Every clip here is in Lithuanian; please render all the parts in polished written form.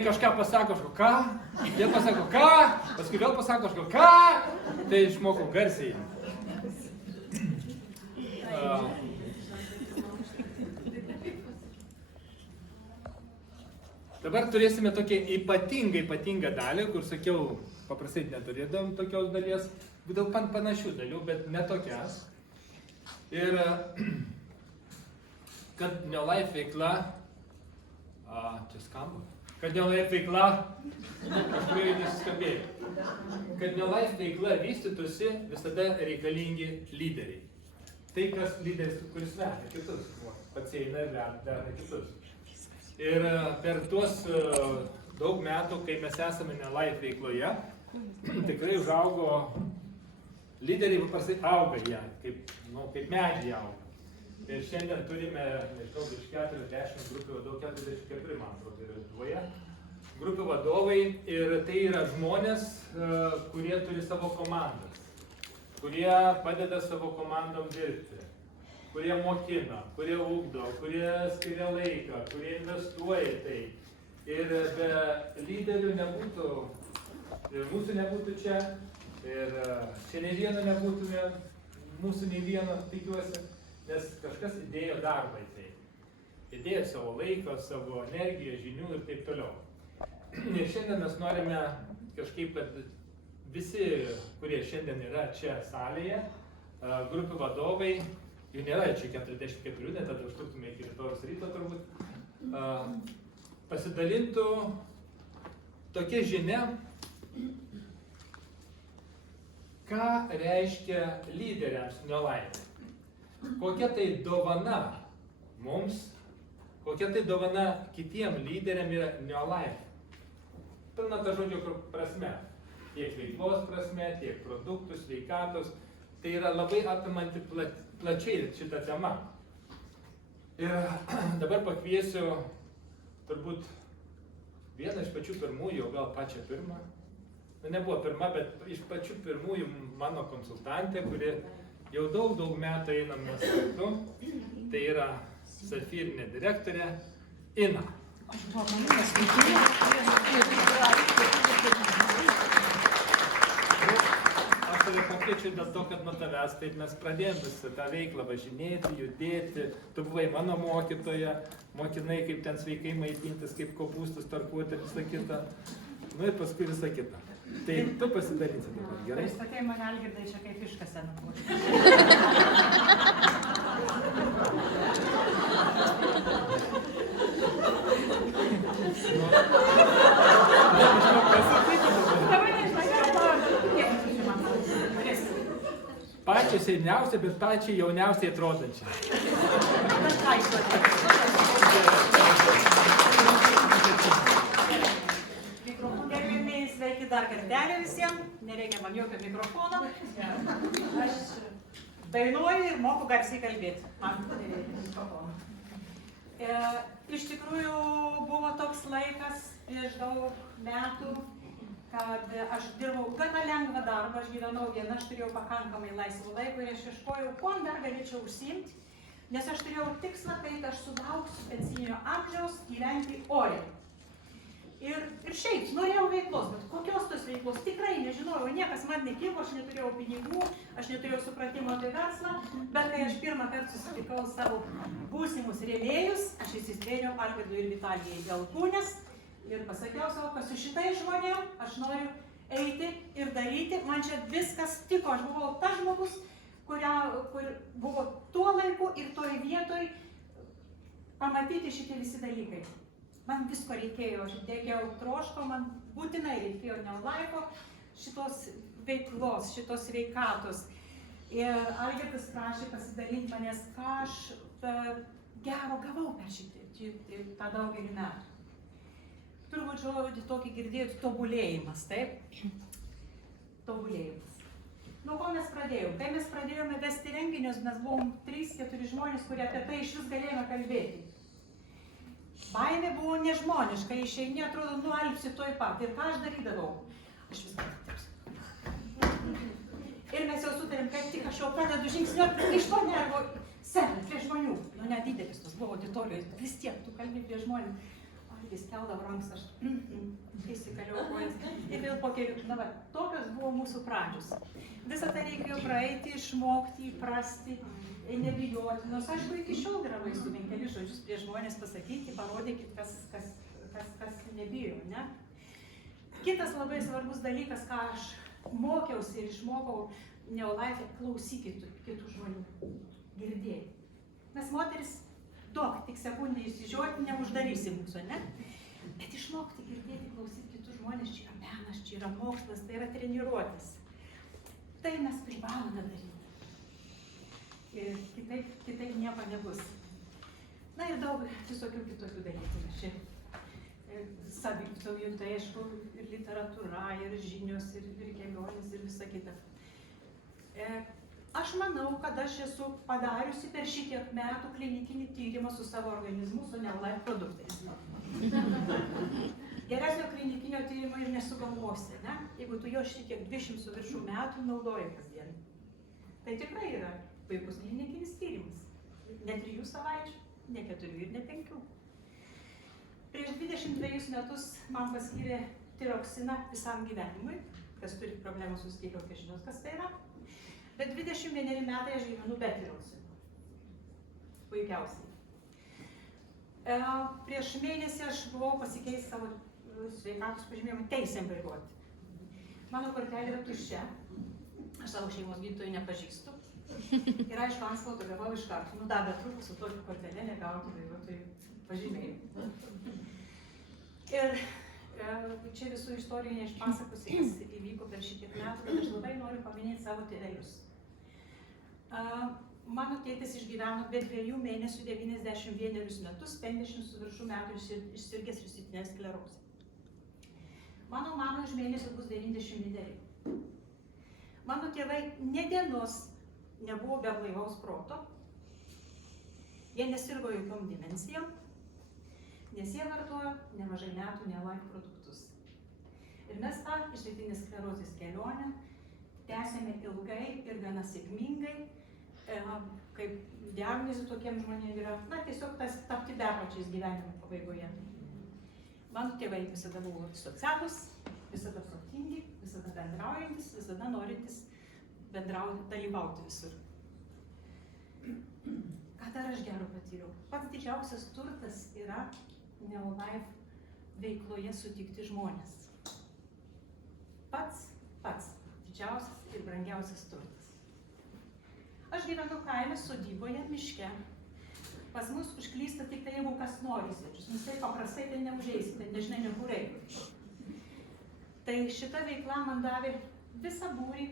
Kažką pasako, kažko ką, vėl pasako ką, paskui vėl pasako kažko ką, tai išmokau garsiai. Dabar turėsime tokią ypatingą dalį, kur sakiau, paprastai neturėdam tokios dalies, daug panašių dalių, bet ne tokias. Ir kad Neolife veikla, čia skamba, kad Neolife veikla, kažkurioje nesiskambėjo, kad Neolife veikla vystytųsi, visada reikalingi lyderiai. Tai, kas lyderis, kuris veda kitus, pats eina ir veda kitus. Ir per tuos daug metų, kai mes esame Neolife veikloje, tikrai užaugo, lyderiai paprastai auga ją, kaip medžiai auga. Ir šiandien turime, nežinau, virš 40 grupių vadovų, 44 man atrodo yra Lietuvoje, grupių vadovai, ir tai yra žmonės, kurie turi savo komandas, kurie padeda savo komandom dirbti, kurie mokina, kurie ugdo, kurie skiria laiką, kurie investuoja į tai. Ir be lyderių nebūtų, ir mūsų nebūtų čia, ir čia ne vieno nebūtume, mūsų ne vieno, tikiuosi, nes kažkas įdėjo darbą į tai. Įdėjo savo laiko, savo energiją, žinių ir taip toliau. Ir šiandien mes norime kažkaip, kad visi, kurie šiandien yra čia salėje, grupių vadovai, jų nėra čia 44, net tada užtruktume iki rytojus ryto turbūt, pasidalintų tokia žinia, ką reiškia lyderiams Neolife. Kokia tai dovana mums, kokia tai dovana kitiem lyderiam yra Neolife. Pilna ta žodžio prasme. Tiek veiklos prasme, tiek produktų, sveikatos. Tai yra labai apimanti plačiai šitą temą. Ir dabar pakviesiu turbūt vieną iš pačių pirmųjų, gal pačią pirmą. Nebuvo pirma, bet iš pačių pirmųjų mano konsultantė, kuri jau daug metų einam mes kartu. Tai yra Safyrinė direktorė Ina. Aš tave pakviečiu dėl to, kad nuo tavęs taip mes pradėjom visą tą veiklą važinėti, judėti. Tu buvai mano mokytoja, mokinai kaip ten sveikai maitintis, kaip kopūstus tarkuoti ir visą kitą. Nu ir paskui visą kitą. Tai tu pasidalinsi dabar, gerai? Sakai, man Algirdai čia kaip iškasena buvo. Pačią seniausią, bet pačią jauniausiai atrodančią. Sveiki dar kartelį visiems, nereikia man jokio mikrofono. Aš dainuoju ir moku garsiai kalbėti. Man nereikia mikrofono. Iš tikrųjų buvo toks laikas prieš daug metų, kad aš dirbau gana lengvą darbą, aš gyvenau viena, aš turėjau pakankamai laisvo laiko ir aš ieškojau, kuo dar galėčiau užsiimti, nes aš turėjau tikslą, kai aš sulauksiu pensinio amžiaus gyventi oriai. Ir šiaip, norėjau veiklos, bet kokios tos veiklos tikrai nežinojau, niekas man nekilo, aš neturėjau pinigų, aš neturėjau supratimo apie verslą, bet kai aš pirmą kartą susitikau savo būsimus rėmėjus, aš įsitvėriau Algirdui ir Vitalijai dėl kūnės ir pasakiau savo, kad su šitais žmonėm aš noriu eiti ir daryti, man čia viskas tiko, aš buvau tas žmogus, kur buvo tuo laiku ir toj vietoj pamatyti šitie visi dalykai. Man visko reikėjo, aš dėgiau troško, man būtinai reikėjo Neolife šitos veiklos, šitos sveikatos. Ir Algirdas prašė pasidalinti manęs, ką aš gero gavau per tą daugelį metų. Turbūt žodį tokį girdėjot, tobulėjimas, taip? Tobulėjimas. Nuo ko mes pradėjome? Kai mes pradėjome vesti renginius, mes buvom 3-4 žmonės, kurie apie tai iš vis galėjome kalbėti. Baimė buvo nežmoniška, išeini, atrodo, nualpsi toj pat. Ir ką aš darydavau? Aš vis dar. Ir mes jau sutarėm, kaip tik aš jau pradedu žingsniuoti iš to nervo scenai, prie žmonių. Nu, nedidelis tos buvo auditorijos, vis tiek tu kalbi prie žmonių. jis keldavo rankas, aš įsikaliau kojas ir vėl po kelių, na va, tokios buvo mūsų pradžios. Visą tai reikėjo praeiti, išmokti, įprasti, nebijoti, nors aišku iki šiol gravai su keli žodžius prieš žmonės pasakyti, parodykit, kas nebijo, ne? Kitas labai svarbus dalykas, ką aš mokiausi ir išmokau Neolife, klausykit kitų žmonių, girdėti. Mes moteris duok, tik sekundį įsižiūrėti, neuždarysi mūsų, ne? Bet išmokti girdėti, klausyti kitus žmonės, čia yra menas, čia yra mokslas, tai yra treniruotis. Tai mes privalome daryti. Ir kitaip nieko nebus. Na ir daug visokių kitokių dalykų. Čia savitojų, tai aišku, ir literatūra, ir žinios, ir kelionės, ir visa kita. Aš manau, kad aš esu padariusi per šitiek metų klinikinį tyrimą su savo organizmu, su Neolife produktais. Geresnio klinikinio tyrimo ir nesugalvosi, ne? Jeigu tu jo šitiek 20 su viršų metų naudoji kasdien. Tai tikrai yra puikus klinikinis tyrimas. Ne 3 savaičių, ne 4 ir ne 5. Prieš 22 metus man paskyrė tiroksiną visam gyvenimui. Kas turi problemą su skydliauke, žinos, kas tai yra. Bet 21 metai aš gyvenu be tiroksino. Puikiausiai. Prieš mėnesį aš buvau pasikeisti savo sveikatos pažymėjimą teisėm vairuoti. Mano kortelė yra tuščia. Aš savo šeimos gydytojų nepažįstu. Ir aišku, antspaudą gavau iš karto. Nu, dar netrukus su tokiu kortelė negauti vairuotojų pažymėjimų. Ir čia visų istorijų neišpasakosi, kas įvyko per šitiek metų, bet aš labai noriu paminėti savo tėvelius. Mano tėtis išgyveno be 2 mėnesių 91 metus, 50 su viršų metų išsirgęs išsėtinę sklerozę. Mano mama už mėnesio bus 99. Mano tėvai ne dienos nebuvo be blaivaus proto. Jie nesirgo jokiom dimensijom, nes jie vartojo nemažai metų Neolife produktus. Ir mes tą išsėtinės sklerozės kelionę tęsėme ilgai ir gana sėkmingai, kaip diagnozė tokiem žmonėm yra, na, tiesiog tapti bepročiais gyvenimo pabaigoje. Mano tėvai visada buvo socialūs, visada protingi, visada bendraujantis, visada norintis bendrauti, dalyvauti visur. Ką dar aš gero patyriau? Pats didžiausias turtas yra Neolife veikloje sutikti žmonės. Pats didžiausias ir brangiausias turtas. Aš gyvenu kaime, sodyboje, miške. Pas mus užklysta tik tai, jeigu kas nori svečius. Nes tai paprastai tai neužeisite, nežinai nekur eiti. Tai šita veikla man davė visą būrį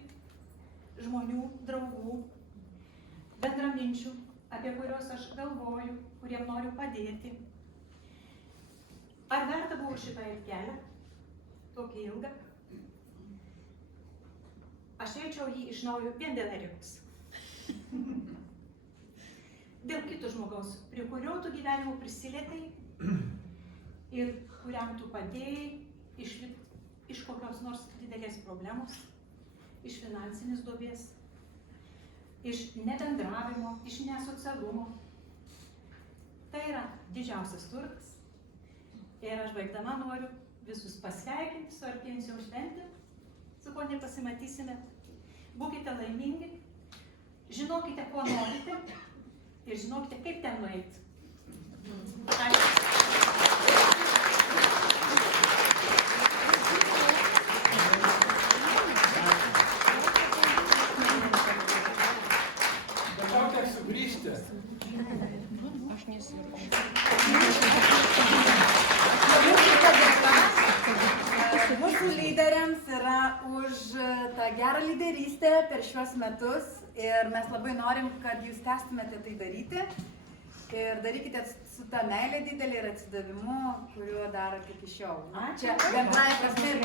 žmonių, draugų, bendraminčių, apie kuriuos aš galvoju, kuriem noriu padėti. Ar verta buvo šitą kelią, tokį ilgą? Aš eičiau jį iš naujo vien dėl Erikos. Dėl kito žmogaus, prie kurio tu gyvenimo prisilietai ir kuriam tu padėjai išlipti iš kokios nors didelės problemos, iš finansinės duobės, iš nebendravimo, iš nesocialumo. Tai yra didžiausias turtas. Ir aš baigdama noriu visus pasveikinti su artėjančiom šventėm, su kuo nepasimatysime. Būkite laimingi, žinokite, ko norite ir žinokite, kaip ten nueiti. Ačiū. Dabar teks sugrįžti. Aš nesiruošiu. Mūsų lyderiams yra už tą gerą lyderystę per šiuos metus ir mes labai norim, kad jūs tęstumėte tai daryti ir darykite su ta meilė didelė ir atsidavimu, kuriuo darot iki šiol. Čia bendrąja prasme ir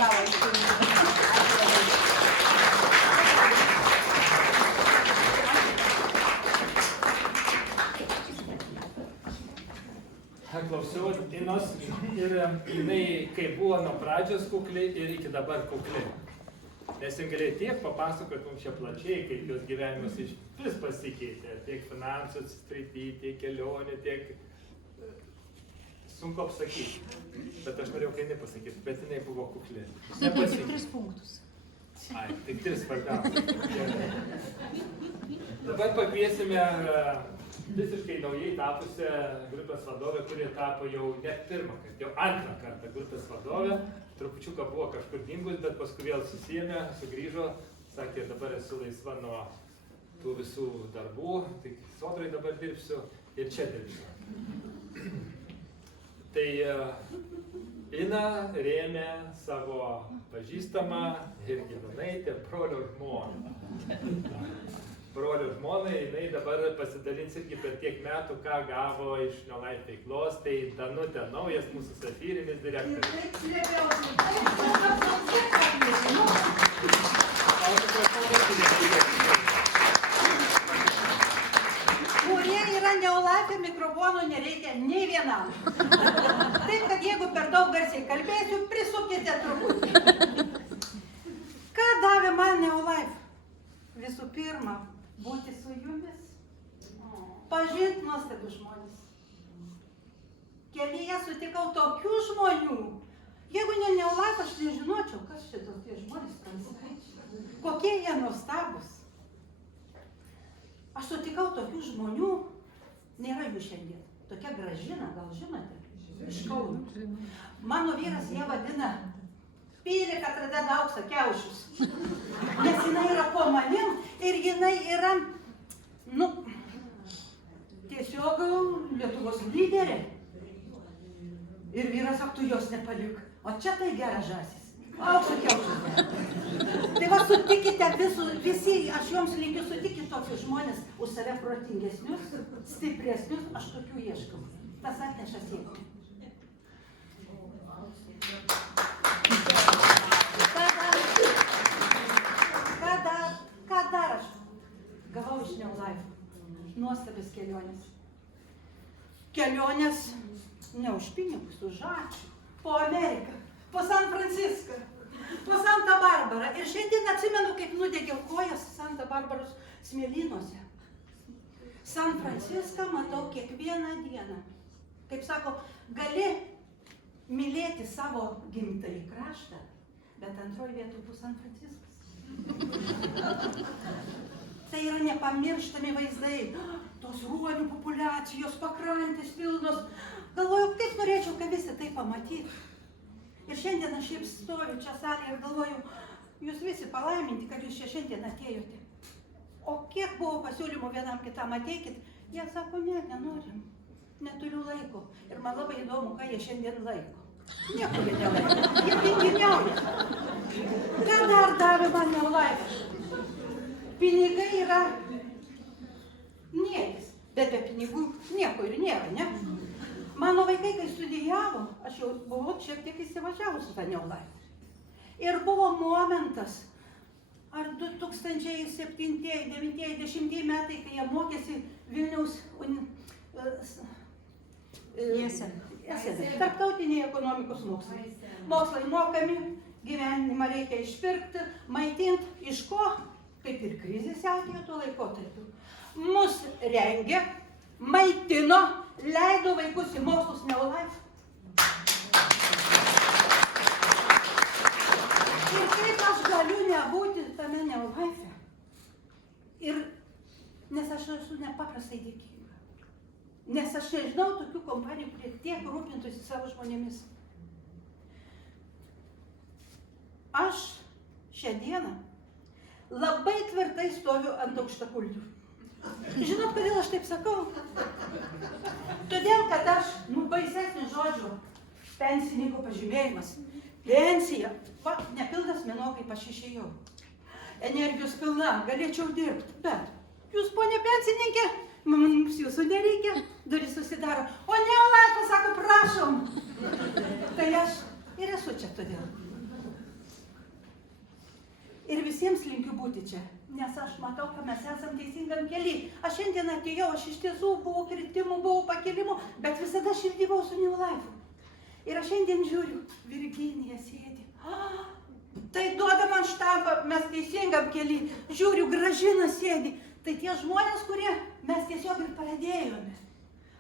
Klausiau Inos ir jinai, kai buvo nuo pradžios kukli ir iki dabar kukli. Nes jin galėjo tiek papasakoti mums čia plačiai, kaip jos gyvenimas iš vis pasikeitė. Tiek finansų srity, tiek kelionė, tiek sunku apsakyti. Bet aš norėjau kai nepasakyti, bet jinai buvo kukli. Sakė tik 3 punktus. Ai, tik 3 svarbiausias. Dabar pakviesime visiškai naujai tapusią grupės vadovę, kuri tapo jau ne pirmą kartą, jau antrą kartą grupės vadovę. Trupučiuką buvo kažkur dingus, bet paskui vėl susijėmė, sugrįžo, sakė, dabar esu laisva nuo tų visų darbų, tik sodrai dabar dirbsiu ir čia dirbsiu. Tai Ina rėmė savo pažįstamą ir giminaitę brolio žmoną. Brolio žmonai, jinai dabar pasidalins irgi per tiek metų, ką gavo iš Neolife veiklos, tai Danutė naujas mūsų safyrinis direktorius. Kurie yra Neolife, mikrofonų nereikia nei vienam. Taip, kad jeigu per daug garsiai kalbėsiu, prisukite truputį. Ką davė man Neolife? Visų pirma, būti su jumis, pažinti nuostabius žmonės. Kelyje sutikau tokių žmonių. Jeigu ne Neolife, aš nežinočiau, kas šitos tie žmonės prancūzai. Kokie jie nuostabus. Aš sutikau tokių žmonių, nėra jų šiandien. Tokia Gražina, gal žinote, iš Kauno. Mano vyras ją vadina Pylė, kad pradeda auksą kiaušius. Nes jinai yra po manim ir jinai yra, tiesiog Lietuvos lyderė. Ir vyras sako, tu jos nepalik. O čia tai geras žąsis. Aukso kiaušius. Tai va sutikite visi, aš joms linkiu, sutikit tokius žmonės už save protingesnius, stipresnius, aš tokių ieškau. Tas atneša sėkmę. Ką dar aš gavau iš Neolife? Nuostabės kelionės. Kelionės ne už pinigus, už ačiū. Po Ameriką, po San Franciską, po Santa Barbara. Ir šiandien atsimenu, kaip nudegė kojas Santa Barbaros smėlynuose. San Franciską matau kiekvieną dieną. Kaip sako, gali mylėti savo gimtąjį kraštą, bet antroji vietoj bus San Franciskas. Tai yra nepamirštami vaizdai, tos ruonių populiacijos, pakrantės pilnos. Galvoju, kaip norėčiau, kad visi tai pamatytų. Ir šiandien aš šiaip stoviu čia salėje ir galvoju, jūs visi palaiminti, kad jūs čia šiandien atėjote. O kiek buvo pasiūlymų vienam kitam, ateikit, jie sako, ne, nenorim, neturiu laiko. Ir man labai įdomu, ką jie šiandien laiko. Nieko jie nelaiko, jie tinginiauja. Ką dar davė man Neolife? Pinigai yra niekis, bet be pinigų nieko ir nėra, ne? Mano vaikai, kai studijavo, aš jau buvau šiek tiek įsivažiavusi tą Neolife. Ir buvo momentas, ar 2007-2009-2010 metai, kai jie mokėsi Vilniaus tarptautiniai ekonomikos mokslai. Mokslai mokami, gyvenimą reikia išpirkti, maitinti, iš ko? Kaip ir krizė siautėjo tuo laikotarpiu. Mus rengė, maitino, leido vaikus į mokslus Neolife. Ir kaip aš galiu nebūti tame Neolife? Nes aš esu nepaprastai dėkinga. Nes aš nežinau tokių kompanijų, kurie tiek rūpintųsi savo žmonėmis. Aš šią dieną labai tvirtai stoviu ant aukštakulnių. Žinot, kodėl aš taip sakau? Todėl, kad aš, baisesnių žodžių, pensininko pažymėjimas, pensija, nepilnas mėnuo, kaip aš išėjau. Energijos pilna, galėčiau dirbti, bet jūs, ponė pensininkė, mums jūsų nereikia, durys susidaro. O Neolife sako, prašom. Tai aš ir esu čia todėl. Ir visiems linkiu būti čia, nes aš matau, kad mes esam teisingam kely. Aš šiandien atėjau, aš iš tiesų buvau kritimų, buvau pakilimų, bet visada širdį buvau su Neolife. Ir aš šiandien žiūriu, Virginija sėdi. Tai duoda man štampą, mes teisingam kely. Žiūriu, Gražina sėdi. Tai tie žmonės, kurie mes tiesiog ir pradėjome.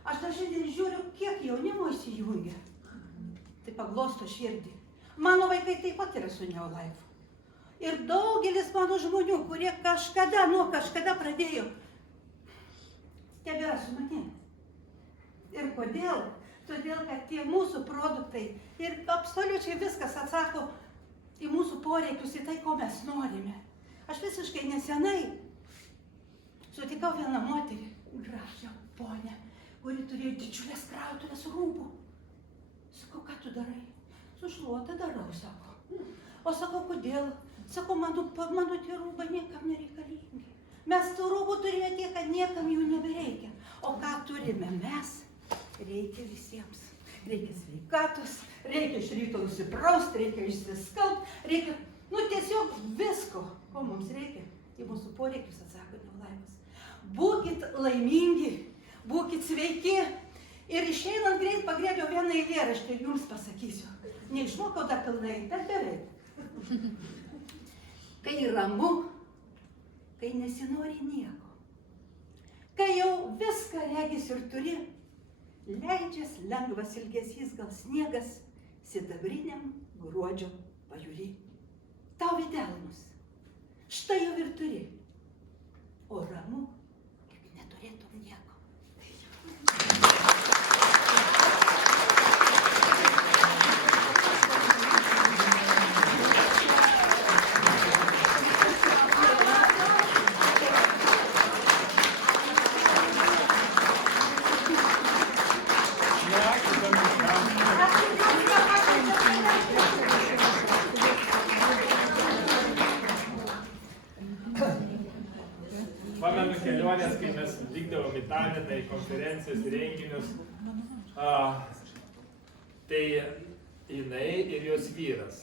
Aš dar šiandien žiūriu, kiek jaunimo įsijungia. Tai paglosto širdį. Mano vaikai taip pat yra su Neolife. Ir daugelis mano žmonių, kurie kažkada pradėjo, tebėra su manim. Ir kodėl? Todėl, kad tie mūsų produktai ir absoliučiai viskas atsako į mūsų poreikius, į tai, ko mes norime. Aš visiškai nesenai sutikau vieną moterį, gražią ponę, kuri turėjo didžiulės krautuvės rūbų. Sakau, ką tu darai? Su šluota darau, sako. O sakau, kodėl? Sakau, mano tie rūbai niekam nereikalingi. Mes tų rūbų turime tiek, kad niekam jų nebereikia. O ką turime mes? Reikia visiems. Reikia sveikatos, reikia iš ryto nusiprausti, reikia išsiskalbti, reikia, tiesiog visko, ko mums reikia. Į mūsų poreikius atsako Neolife'as. Būkit laimingi, būkit sveiki. Ir išeinant greit pagrėbiau vieną eilėraštį ir jums pasakysiu. Neišmokau dar pilnai, bet beveik. Kai ramu, kai nesinori nieko, kai jau viską regis ir turi, leidžias lengvas ilgesys, gal sniegas, sidabriniam gruodžio pajūry. Tau į delnus, štai jau ir turi, o ramu, kaip neturėtum nieko. Pamenu kelionės, kai mes vykdavom į Taliną, į konferencijas, renginius, tai jinai ir jos vyras.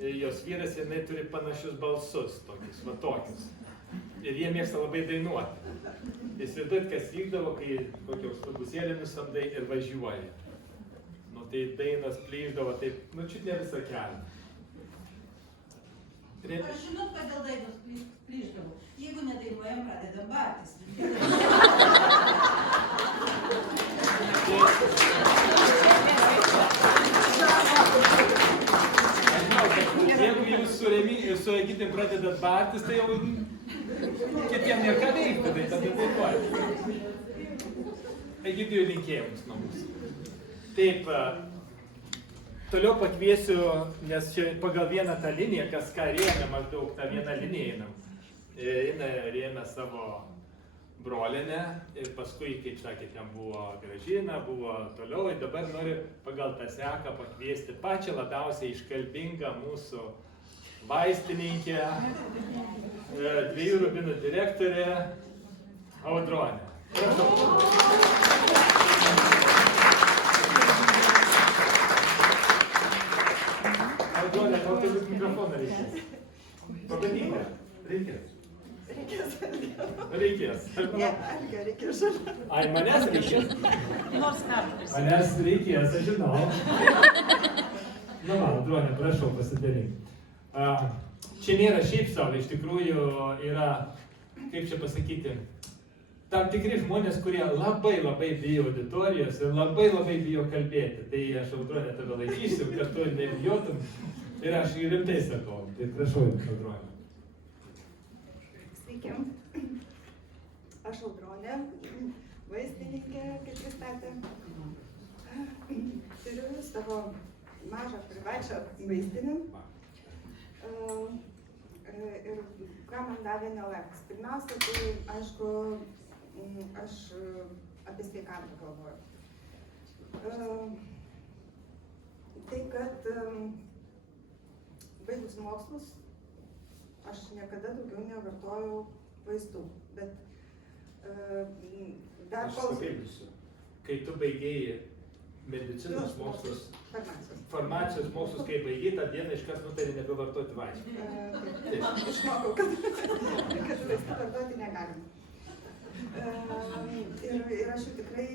Ir jos vyras jinai turi panašius balsus, tokius, va tokius. Ir jie mėgsta labai dainuoti. Įsivaizduot, kas vykdavo, kai kokios autobusėlį nusamdai ir važiuoja. Tai dainas plyždavo, taip, čiut ne visą kelią. Aš žinau, kodėl dainos plyždavo. Jeigu nedainuojam, pradedam bartis. Aš žinau, kad jeigu jūs su Egidijum pradedat bartis, tai jau kitiem nėra ką veikti, tai tada dainuoja. Egidijui linkėjimus nuo mūsų. Taip, toliau pakviesiu, nes čia pagal vieną tą liniją, kas ką rėmė, maždaug tą vieną liniją einam. Eina rėmė savo brolinę ir paskui, kaip sakė, ten buvo Gražina, buvo toliau. Ir dabar noriu pagal tą seką pakviesti pačią labiausiai iškalbingą mūsų vaistininkę, 2 rubinų direktorę Audronę. Prašau. Audronė, gal tai bus mikrofoną reikės? Pabandykite. Reikės. Reikės. Ne, Algio reikės žalia. Ai, manęs reikės? Nors kartais. Manęs reikės, aš žinau. Va, Audronė, prašau pasidaryk. Čia nėra šiaip savo, iš tikrųjų yra, kaip čia pasakyti, tam tikri žmonės, kurie labai bijo auditorijos ir labai bijo kalbėti. Tai aš, Audronė, tave laikysiu, kad tu nebijotum. Ir aš rimtai sakau. Tai prašau, Audronė. Sveiki. Aš Audronė, vaistininkė, kaip pristatė. Turiu savo mažą privačią vaistinę. Ir ką man davė Neolife'as. Pirmiausia, tai aišku, aš apie sveikatą galvoju. Tai, kad baigus mokslus, aš niekada daugiau nevartojau vaistų, bet dar Aš papildysiu. Kai tu baigėjai medicinos mokslus, farmacijos mokslus, kai baigėjai, tą dieną iškart nutarė nebevartoti vaistų. Taip, išmokau, kad vaistų vartoti negalim. Ir aš jų tikrai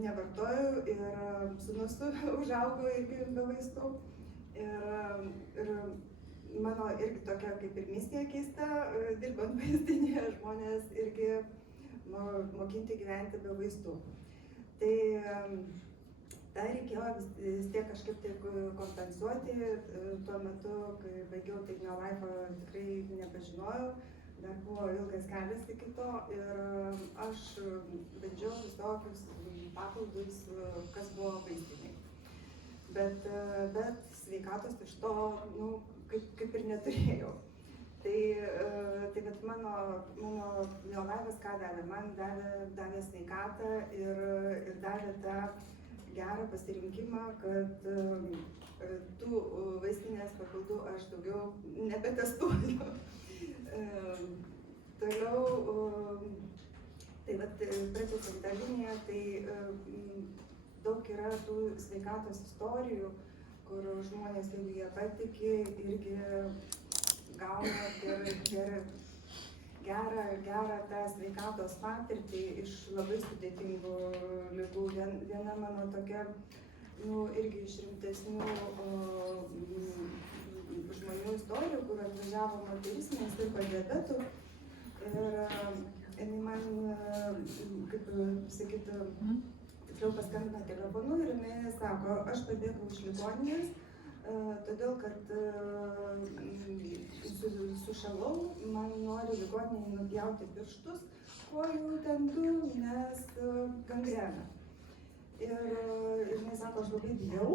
nevartoju ir sūnus užaugo irgi be vaistų. Ir mano irgi tokia kaip ir misija keista, dirbant vaistinėje, žmonės irgi mokinti gyventi be vaistų. Tai tą reikėjo vis tiek kažkaip tai kompensuoti. Tuo metu, kai baigiau tai Neolife'ą, tikrai nepažinojau, dar buvo ilgas kelias iki to ir aš bandžiau visokius papildus, kas buvo vaistiniai. Bet sveikatos iš to, kaip ir neturėjau. Tai bet mano Neolife'as ką davė? Man davė sveikatą ir davė tą gerą pasirinkimą, kad tų vaistinės papildų aš daugiau nebetestuoju. Toliau, tai pratęsiant tą liniją, tai daug yra tų sveikatos istorijų, kur žmonės, jeigu jie patiki, irgi gauna gerą tą sveikatos patirtį iš labai sudėtingų ligų. Viena mano tokia, irgi iš rimtesnių žmonių istorijų, kur atvažiavo moteris, nes sirgo diabetu. Ir jinai man, kaip sakyti, tiksliau paskambino telefonu ir jinai sako, aš pabėgau iš ligoninės, todėl kad sušalau, man nori ligoninėje nupjauti pirštus, kojų ten du, nes gangrena. Ir jinai sako, aš labai bijau,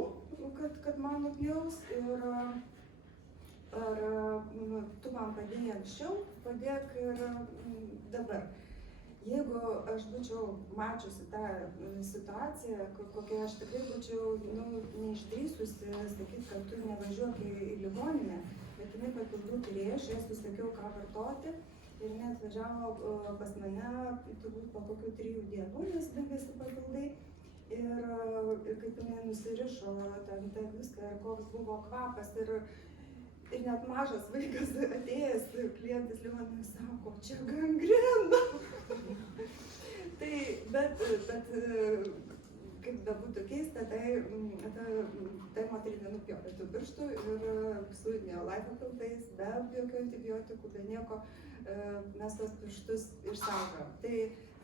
kad man nupjaus ir ar tu man padėjai anksčiau, padėk ir dabar. Jeigu aš būčiau mačiusi tą situaciją, kokią aš tikrai būčiau neišdrįsusi sakyti, kad tu nevažiuok į ligoninę, bet jinai papildų turėjo, aš jas susakiau, ką vartoti ir jinai atvažiavo pas mane turbūt po kokių 3 dienų, nes baigėsi papildai. Ir kaip jinai nusirišo ten viską ir koks buvo kvapas ir net mažas vaikas atėjęs, klientas ligoninėje sako, čia gangrena. Bet kaip bebūtų keista, tai moteriai nenupjovė tų pirštų ir su Neolife papildais, be jokių antibiotikų, be nieko, mes tos pirštus išsaugojom. Tai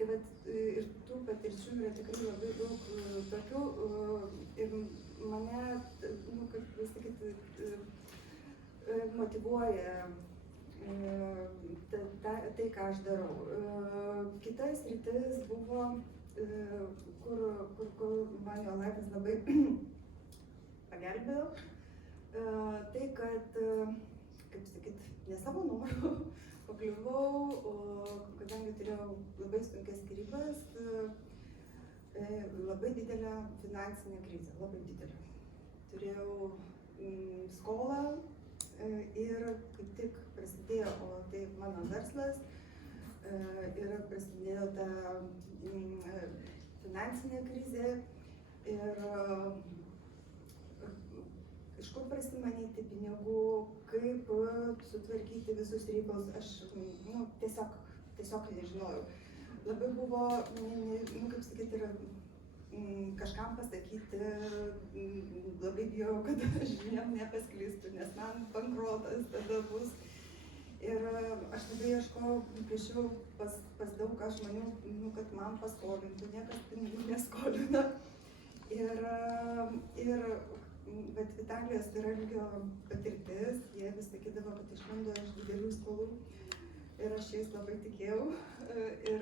ir tų patirčių yra tikrai labai daug tokių ir mane, kaip pasakyti, motyvuoja tai, ką aš darau. Kita sritis buvo, kur man Neolife'as labai pagelbėjo, tai, kad, kaip sakyt, ne savo noru pakliuvau, kadangi turėjau labai sunkias skyrybas, labai didelę finansinę krizę, labai didelę. Turėjau skolą ir kaip tik prasidėjo, o tai mano verslas, ir prasidėjo ta finansinė krizė ir iš kur prasimanyti pinigų, kaip sutvarkyti visus reikalus, aš tiesiog nežinojau. Labai buvo, kaip sakyti, ir kažkam pasakyti, labai bijau, kad žiniom nepasklistų, nes man bankrotas tada bus. Ir aš tada ieškojau, piešiau pas daug žmonių, kad man paskolintų, niekas pinigų neskolina. Bet Vitalijos yra lygio patirtis, jie vis sakydavo, kad išlindo iš didelių skolų ir aš jais labai tikėjau. Ir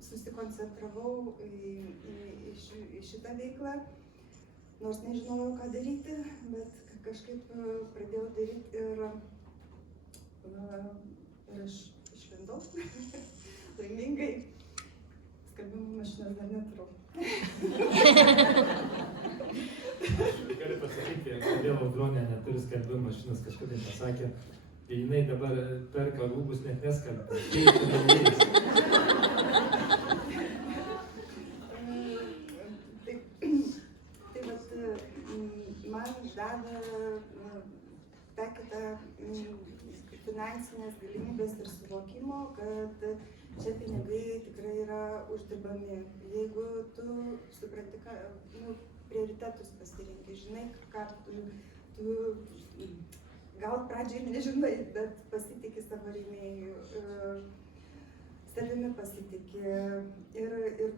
susikoncentravau į šitą veiklą, nors nežinojau, ką daryti, bet kažkaip pradėjau daryti ir aš išlindau laimingai. Skalbimo mašinos dar neturiu. Galiu pasakyti, kodėl Audronė neturi skalbimo mašinos, kažkada pasakė, jinai dabar perka rūbus net neskalbia. Man davė tą kitą finansinės galimybės ir suvokimo, kad čia pinigai tikrai yra uždirbami. Jeigu tu supranti, prioritetus pasirinki, žinai, ką tu gal pradžiai nežinai, bet pasitiki savo rėmėjų. savimi pasitikė ir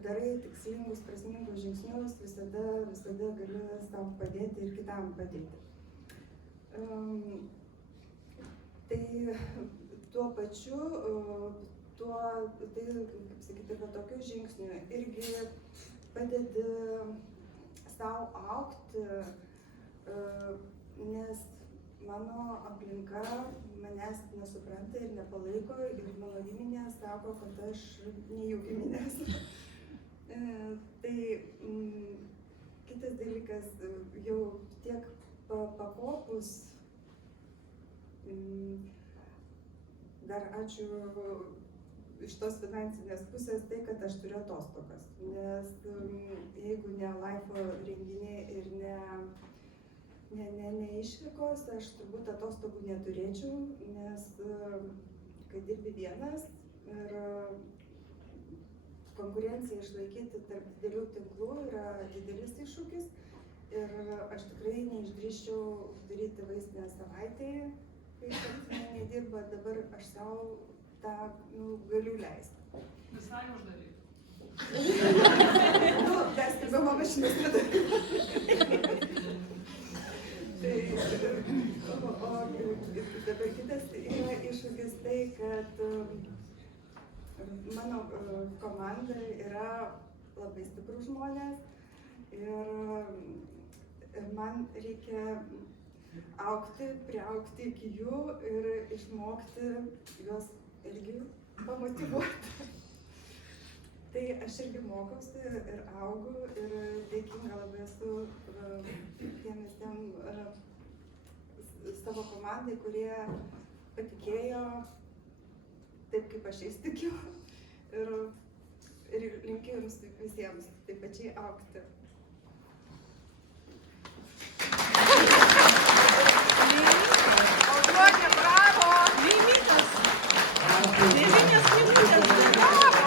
darai tikslingus, prasmingus žingsnius, visada gali sau padėti ir kitam padėti. Tai tuo pačiu, tai, kaip sakyti, va tokiu žingsniu irgi padedi sau augti, nes mano aplinka manęs nesupranta ir nepalaiko ir mano giminė sako, kad aš ne jų giminės. Tai kitas dalykas, jau tiek pakopus, dar ačiū iš tos finansinės pusės tai, kad aš turiu atostogas, nes jeigu ne LIFE renginiai ir ne išvykos, aš turbūt atostogų neturėčiau, nes kai dirbi vienas ir konkurencija išlaikyti tarp didelių tinklų yra didelis iššūkis ir aš tikrai neišdrįsčiau daryti vaistinę savaitėje, kai konkurencija nedirba, dabar aš savo tą galiu leisti. Visai uždaryti. Dar skelbimo mašinos nedaryti. O dabar kitas yra iššūkis tai, kad mano komanda yra labai stiprus žmonės ir man reikia augti, priaugti iki jų ir išmokti juos irgi pamotyvuoti. Tai aš irgi mokausi ir augu ir dėkinga labai esu tiem visiems savo komandai, kurie patikėjo taip, kaip aš jais tikiu ir linkiu jums visiems taip pačiai augti. Audronė, bravo! Laimytas! 9 minutės, bravo!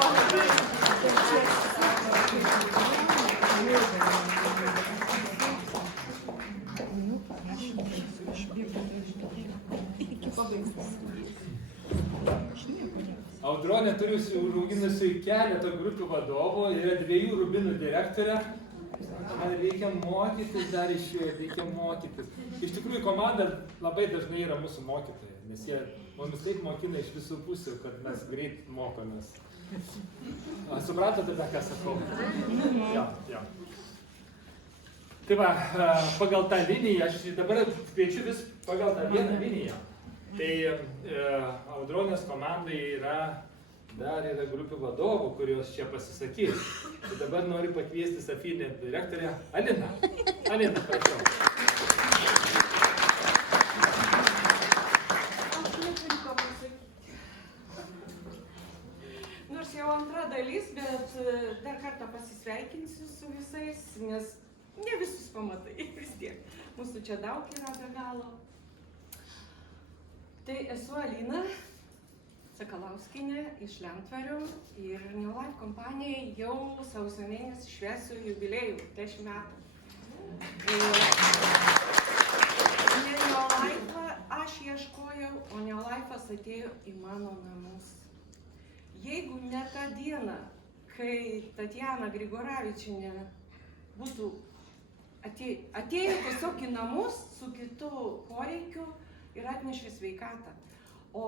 Audronė turi užauginusi keletą grupių vadovų, yra 2 rubinų direktorė. Man reikia mokytis dar iš jų, reikia mokytis. Iš tikrųjų, komanda labai dažnai yra mūsų mokytojai, nes jie mumis taip mokina iš visų pusių, kad mes greit mokomės. Supratote, ką sakau? Jo. Tai va, pagal tą liniją, aš dabar kviečiu vis pagal tą vieną liniją. Tai Audronės komandai dar yra grupių vadovų, kurios čia pasisakys. Tai dabar noriu pakviesti Safinę direktorę Aliną. Alina, prašau. Aš neturiu ką pasakyti. Nors jau antra dalis, bet dar kartą pasisveikinsiu su visais, nes ne visus pamatai vis tiek. Mūsų čia daug yra be galo. Tai esu Alina Sakalauskienė iš Lentvario ir Neolife kompanijai jau sausio mėnesį švęsiu jubiliejų 10 metų. Ne Neolife aš ieškojau, o Neolife'as atėjo į mano namus. Jeigu ne tą dieną, kai Tatjana Grigoravičienė būtų atėjo tiesiog į namus su kitu poreikiu ir atnešė sveikatą. O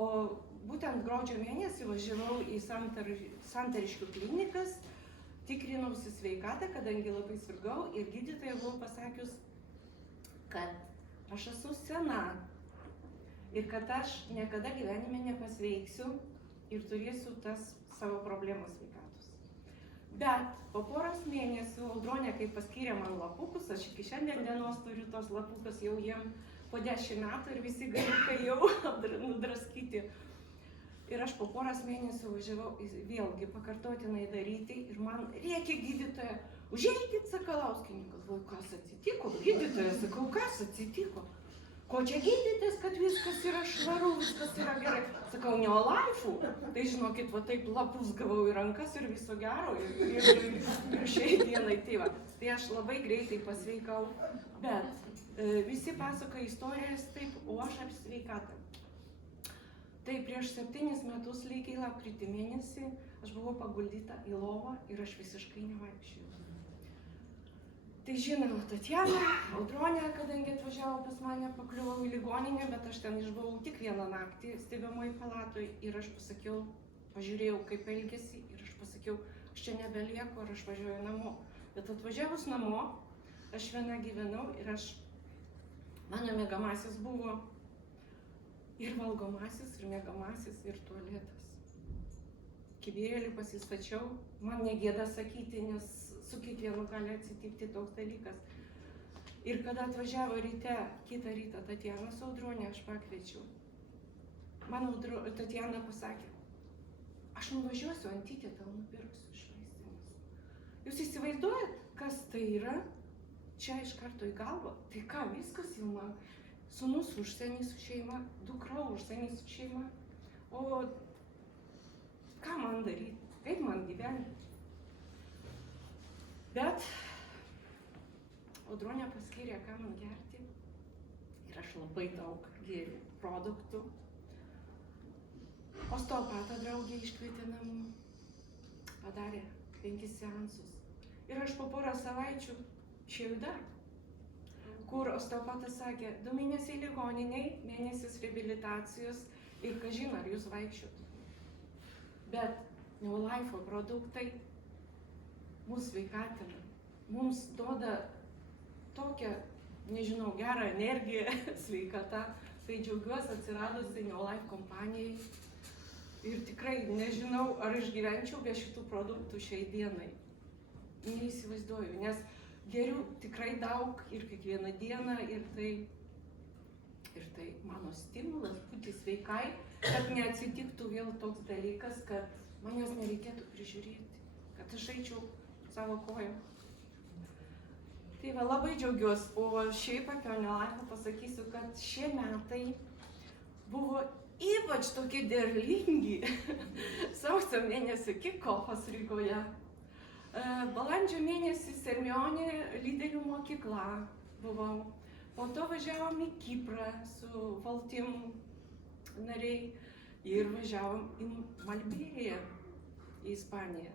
būtent gruodžio mėnesį važiavau į Santariškių klinikas, tikrinausi sveikatą, kadangi labai sirgau ir gydytoja buvo pasakius, kad aš esu sena ir kad aš niekada gyvenime nepasveiksiu ir turėsiu tas savo problemas sveikatos. Bet po poros mėnesių Audronė, kai paskyrė man lapukus, aš iki šiandien dienos turiu tos lapukus jau jiem po 10 metų ir visi galiukai jau nudraskyti. Ir aš po poros mėnesių važiavau vėlgi pakartotinai daryti ir man rėkė gydytoja, užeikit Sakalauskienė, galvoju, kas atsitiko, gydytoja, sakau, kas atsitiko? Ko čia gydytis, kad viskas yra švaru, viskas yra gerai? Sakau, Neolife'ų, tai žinokit, va taip lapus gavau į rankas ir viso gero ir šiai dienai tai va. Tai aš labai greitai pasveikau, bet visi pasakoja istorijas taip, o aš apie sveikatą. Tai prieš 7 metus lygiai lapkritį mėnesį aš buvau paguldyta į lovą ir aš visiškai nevaikščiojau. Tai žinoma, Tatjana, Audronė, kadangi atvažiavo pas mane, pakliuvau į ligoninę, bet aš ten išbuvau tik vieną naktį stebimoj palatoj ir aš pasakiau, pažiūrėjau, kaip elgėsi ir aš pasakiau, aš čia nebelieku ir aš važiuoju namo. Bet atvažiavus namo, aš viena gyvenau ir mano mėgamasis buvo ir valgomasis, ir mėgamasis, ir tualetas. Kibirėlį pasistačiau, man negėda sakyti, nes su kiekvienu gali atsitikti toks dalykas. Ir kada atvažiavo ryte, kitą rytą Tatjana su Audronė, aš pakviečiau. Man Tatjana pasakė, aš nuvažiuosiu, Antytė tau nupirksiu iš vaistinės. Jūs įsivaizduojat, kas tai yra? Čia iš karto į galvą. Tai ką, viskas jau man. Sūnus užsienį su šeima, dukra užsienį su šeima. O ką man daryti? Kaip man gyventi? Bet Audronė paskyrė, ką man gerti. Ir aš labai daug gėriau produktų. Osteopatą draugė iškvietė namų. Padarė 5 seansus. Ir aš po porą savaičių išėjau į darbą. Kur osteopatas sakė, 2 mėnesiai ligoniniai, mėnesis reabilitacijos ir kažin ar jūs vaikščiot. Bet Neolife produktai mus sveikatina, mums duoda tokią, nežinau, gerą energiją, sveikatą. Tai džiaugiuosi atsiradusi Neolife kompanijai. Ir tikrai nežinau, ar išgyvenčiau be šitų produktų šiai dienai. Neįsivaizduoju, nes geriu tikrai daug ir kiekvieną dieną ir tai mano stimulas būti sveikai, kad neatsitiktų vėl toks dalykas, kad manęs nereikėtų prižiūrėti, kad aš eičiau savo kojom. Tai va, labai džiaugiuosi, o šiaip apie Neolife pasakysiu, kad šie metai buvo ypač tokie derlingi. Sausio mėnesį kikofas Rygoje. Balandžio mėnesį Sermionė lyderių mokykla buvau. Po to važiavom į Kiprą su valtim nariai ir važiavom į Malbėriją, į Ispaniją.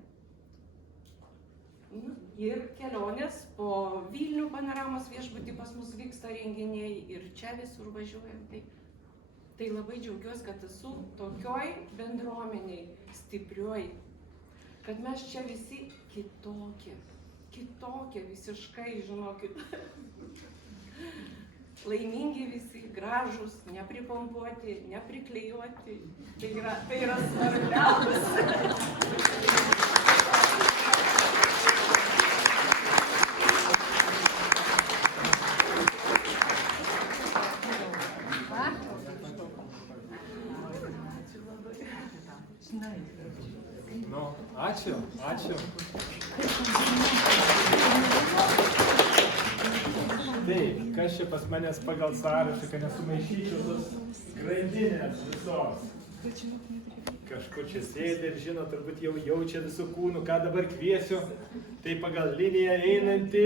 Ir kelionės po Vilnių panoramos viešbutį pas mus vyksta renginiai ir čia visur važiuojam. Tai labai džiaugiuosi, kad esu tokioj bendruomeniai, stiprioj, kad mes čia visi kitokie visiškai, žinokit. Laimingi visi, gražūs, nepripompuoti, nepriklijuoti. Tai yra svarbiausia. Nu, ačiū. Taip, kas čia pas manęs pagal sąrašą, kad nesumaišyčiau tos grandinės visos. Kažkur čia sėdi ir žino, turbūt jau jaučia visų kūnų, ką dabar kviesiu. Tai pagal liniją einanti,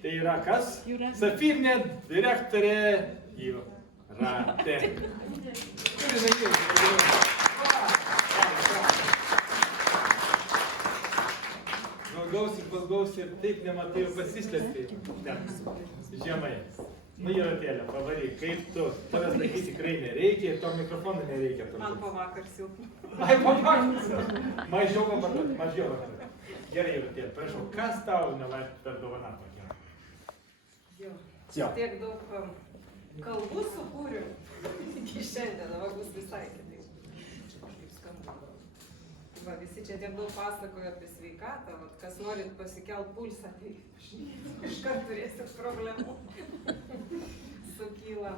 tai yra kas? Safyrinė direktorė Jūratė. Žvalgausi ir taip nematai ir pasislėpti. Žemai. Nu, Jūratėlė, pavaryk, kaip tu? Tavęs laikyti tikrai nereikia ir to mikrofono nereikia. Man po vakar silpna. Ai, po vakar. Mažiau vartot. Gerai, Jūratėlė, prašau, kas tau Neolife per dovaną tokia? Tiek daug kalbų sukūriau iki šiandien, va bus visai kitaip. Kaip skamba. Va, visi čia tiek daug pasakojo apie sveikatą, va, kas norit pasikelt pulsą, tai iškart turėsit problemų. Sukyla.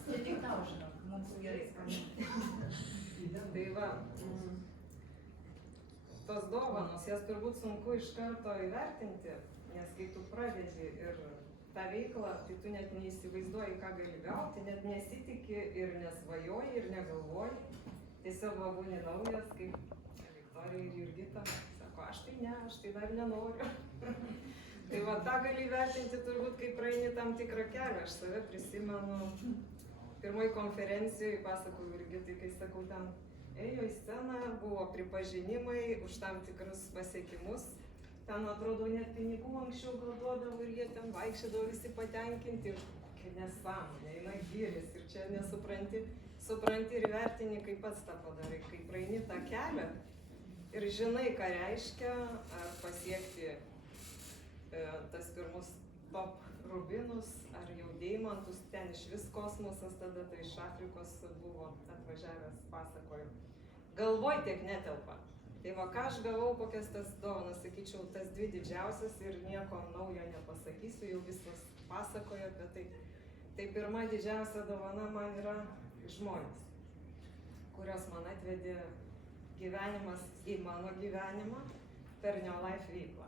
Čia tik tau, žinok, mums gerai skamba. Tai va, tos dovanos, jas turbūt sunku iš karto įvertinti, nes kai tu pradedi ir tą veiklą, tai tu net neįsivaizduoji, ką gali gauti, net nesitiki ir nesvajoji ir negalvoji. Tiesiog va būni naujas, kaip Viktorija ir Jurgita. Sako, aš tai dar nenoriu. Tai va, tą gali vertinti turbūt, kai praeini tam tikrą kelią. Aš save prisimenu pirmoj konferencijoje, pasakau Jurgitai, kai sakau, ten ėjo į sceną, buvo pripažinimai už tam tikrus pasiekimus. Ten, atrodo, net pinigų anksčiau gal duodavo ir jie ten vaikščiodavo visi patenkinti. Ir kokia nesąmonė, jinai gyrėsi ir čia nesupranti ir vertini, kaip pats tą padarai, kai praeini tą kelią ir žinai, ką reiškia ar pasiekti tas pirmus top rubinus ar jau deimantus, ten iš vis kosmosas, tada tai iš Afrikos buvo atvažiavęs, pasakoju. Galvoj tiek netelpa. Tai va, ką aš gavau, kokias tas dovanas, sakyčiau, tas 2 didžiausias ir nieko naujo nepasakysiu, jau viskas pasakojo apie tai. Tai pirma didžiausia dovana man yra žmonės, kurios man atvedė gyvenimas į mano gyvenimą per Neolife veiklą.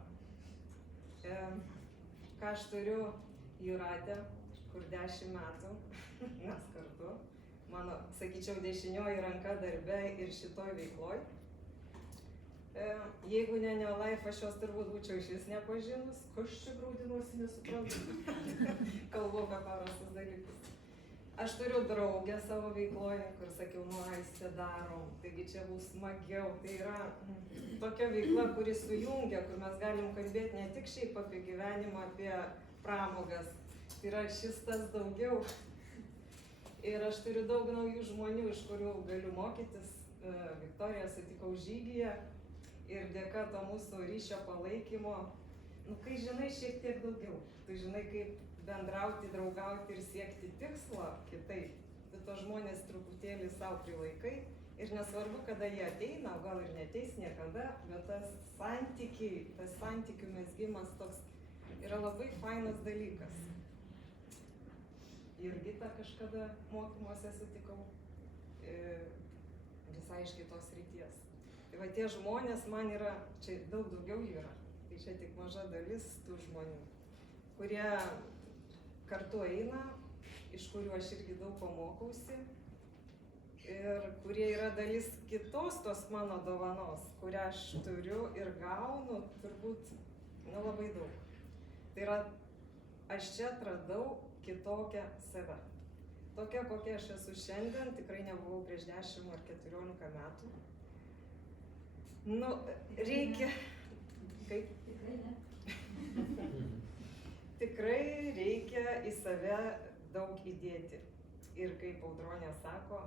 Ką aš turiu Jūratę, kur 10 metų, mes kartu, mano, sakyčiau, dešinioji ranka darbe ir šitoj veikloj. Jeigu ne Neolife, aš jos turbūt būčiau iš vis nepažinus, kas čia graudinuosi, nesuprantu. Kalbu apie paprastus dalykus. Aš turiu draugę savo veikloje, kur sakiau, nu aistė darom, taigi čia bus smagiau. Tai yra tokia veikla, kuri sujungia, kur mes galim kalbėti ne tik šiaip apie gyvenimą, apie pramogas. Tai yra šis tas daugiau. Ir aš turiu daug naujų žmonių, iš kurių galiu mokytis. Viktoriją sutikau žygyje ir dėka to mūsų ryšio palaikymo, nu kai žinai šiek tiek daugiau, tu žinai kaip bendrauti, draugauti ir siekti tikslo kitaip, tu to žmonės truputėlį savo prilaikai ir nesvarbu, kada jie ateina, o gal ir neteis niekada, bet tas santykių mezgimas toks yra labai fainas dalykas. Jurgitą kažkada mokymuose sutikau, visai iš kitos ryties. Tai va tie žmonės man yra, čia daug daugiau yra, tai čia tik maža dalis tų žmonių, kurie kartu eina, iš kurių aš irgi daug ko mokausi ir kurie yra dalis kitos tos mano dovanos, kurią aš turiu ir gaunu turbūt labai daug. Tai yra, aš čia atradau kitokią save. Tokia, kokia aš esu šiandien, tikrai nebuvau prieš 10 ar 14 metų. Nu, reikia... Kaip? Tikrai ne. Tikrai reikia į save daug įdėti. Ir kaip Audronė sako,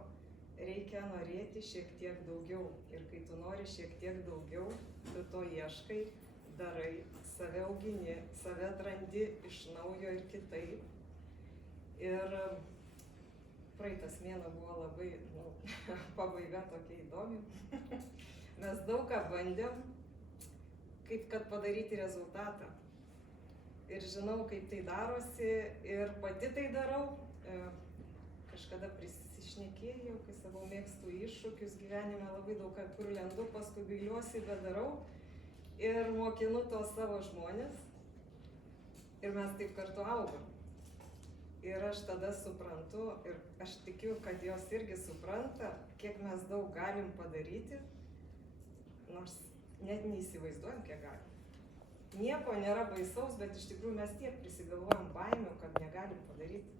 reikia norėti šiek tiek daugiau. Ir kai tu nori šiek tiek daugiau, tu to ieškai, darai, save augini, save atrandi iš naujo ir kitaip. Ir praeitas mėnuo buvo labai, pabaiga tokia įdomi. Mes daug ką bandėm, kaip kad padaryti rezultatą. Ir žinau, kaip tai darosi ir pati tai darau. Kažkada prisišnekėjau, kai savo mėgstų iššūkius gyvenime, labai daug kur lendu, paskui gailiuosi, bet darau. Ir mokinu tos savo žmonės. Ir mes taip kartu augam. Ir aš tada suprantu, ir aš tikiu, kad jos irgi supranta, kiek mes daug galim padaryti, nors net neįsivaizduojam, kiek galim. Nieko nėra baisaus, bet iš tikrųjų mes tiek prisigalvojam baimių, kad negalim padaryti.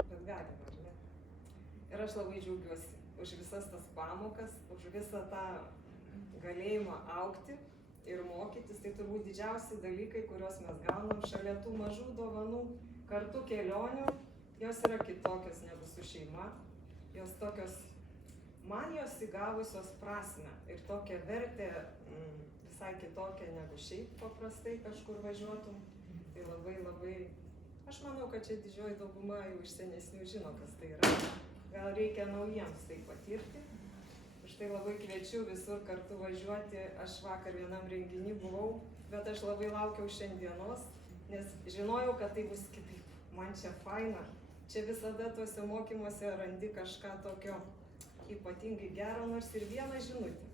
Bet galim, ar ne? Ir aš labai džiaugiuosi už visas tas pamokas, už visą tą galėjimą augti ir mokytis. Tai turbūt didžiausi dalykai, kuriuos mes gaunam šalia tų mažų dovanų, kartu kelionių, jos yra kitokios negu su šeima. Jos tokios, man jos įgavusios prasmę ir tokią vertę visai kitokią negu šiaip paprastai kažkur važiuotum. Tai labai, aš manau, kad čia didžioji dauguma jau iš senesnių žino, kas tai yra. Gal reikia naujiems tai patirti. Už tai labai kviečiu visur kartu važiuoti. Aš vakar vienam renginy buvau, bet aš labai laukiau šiandienos, nes žinojau, kad tai bus kitaip. Man čia faina. Čia visada tuose mokymuose randi kažką tokio ypatingai gero, nors ir vieną žinutę,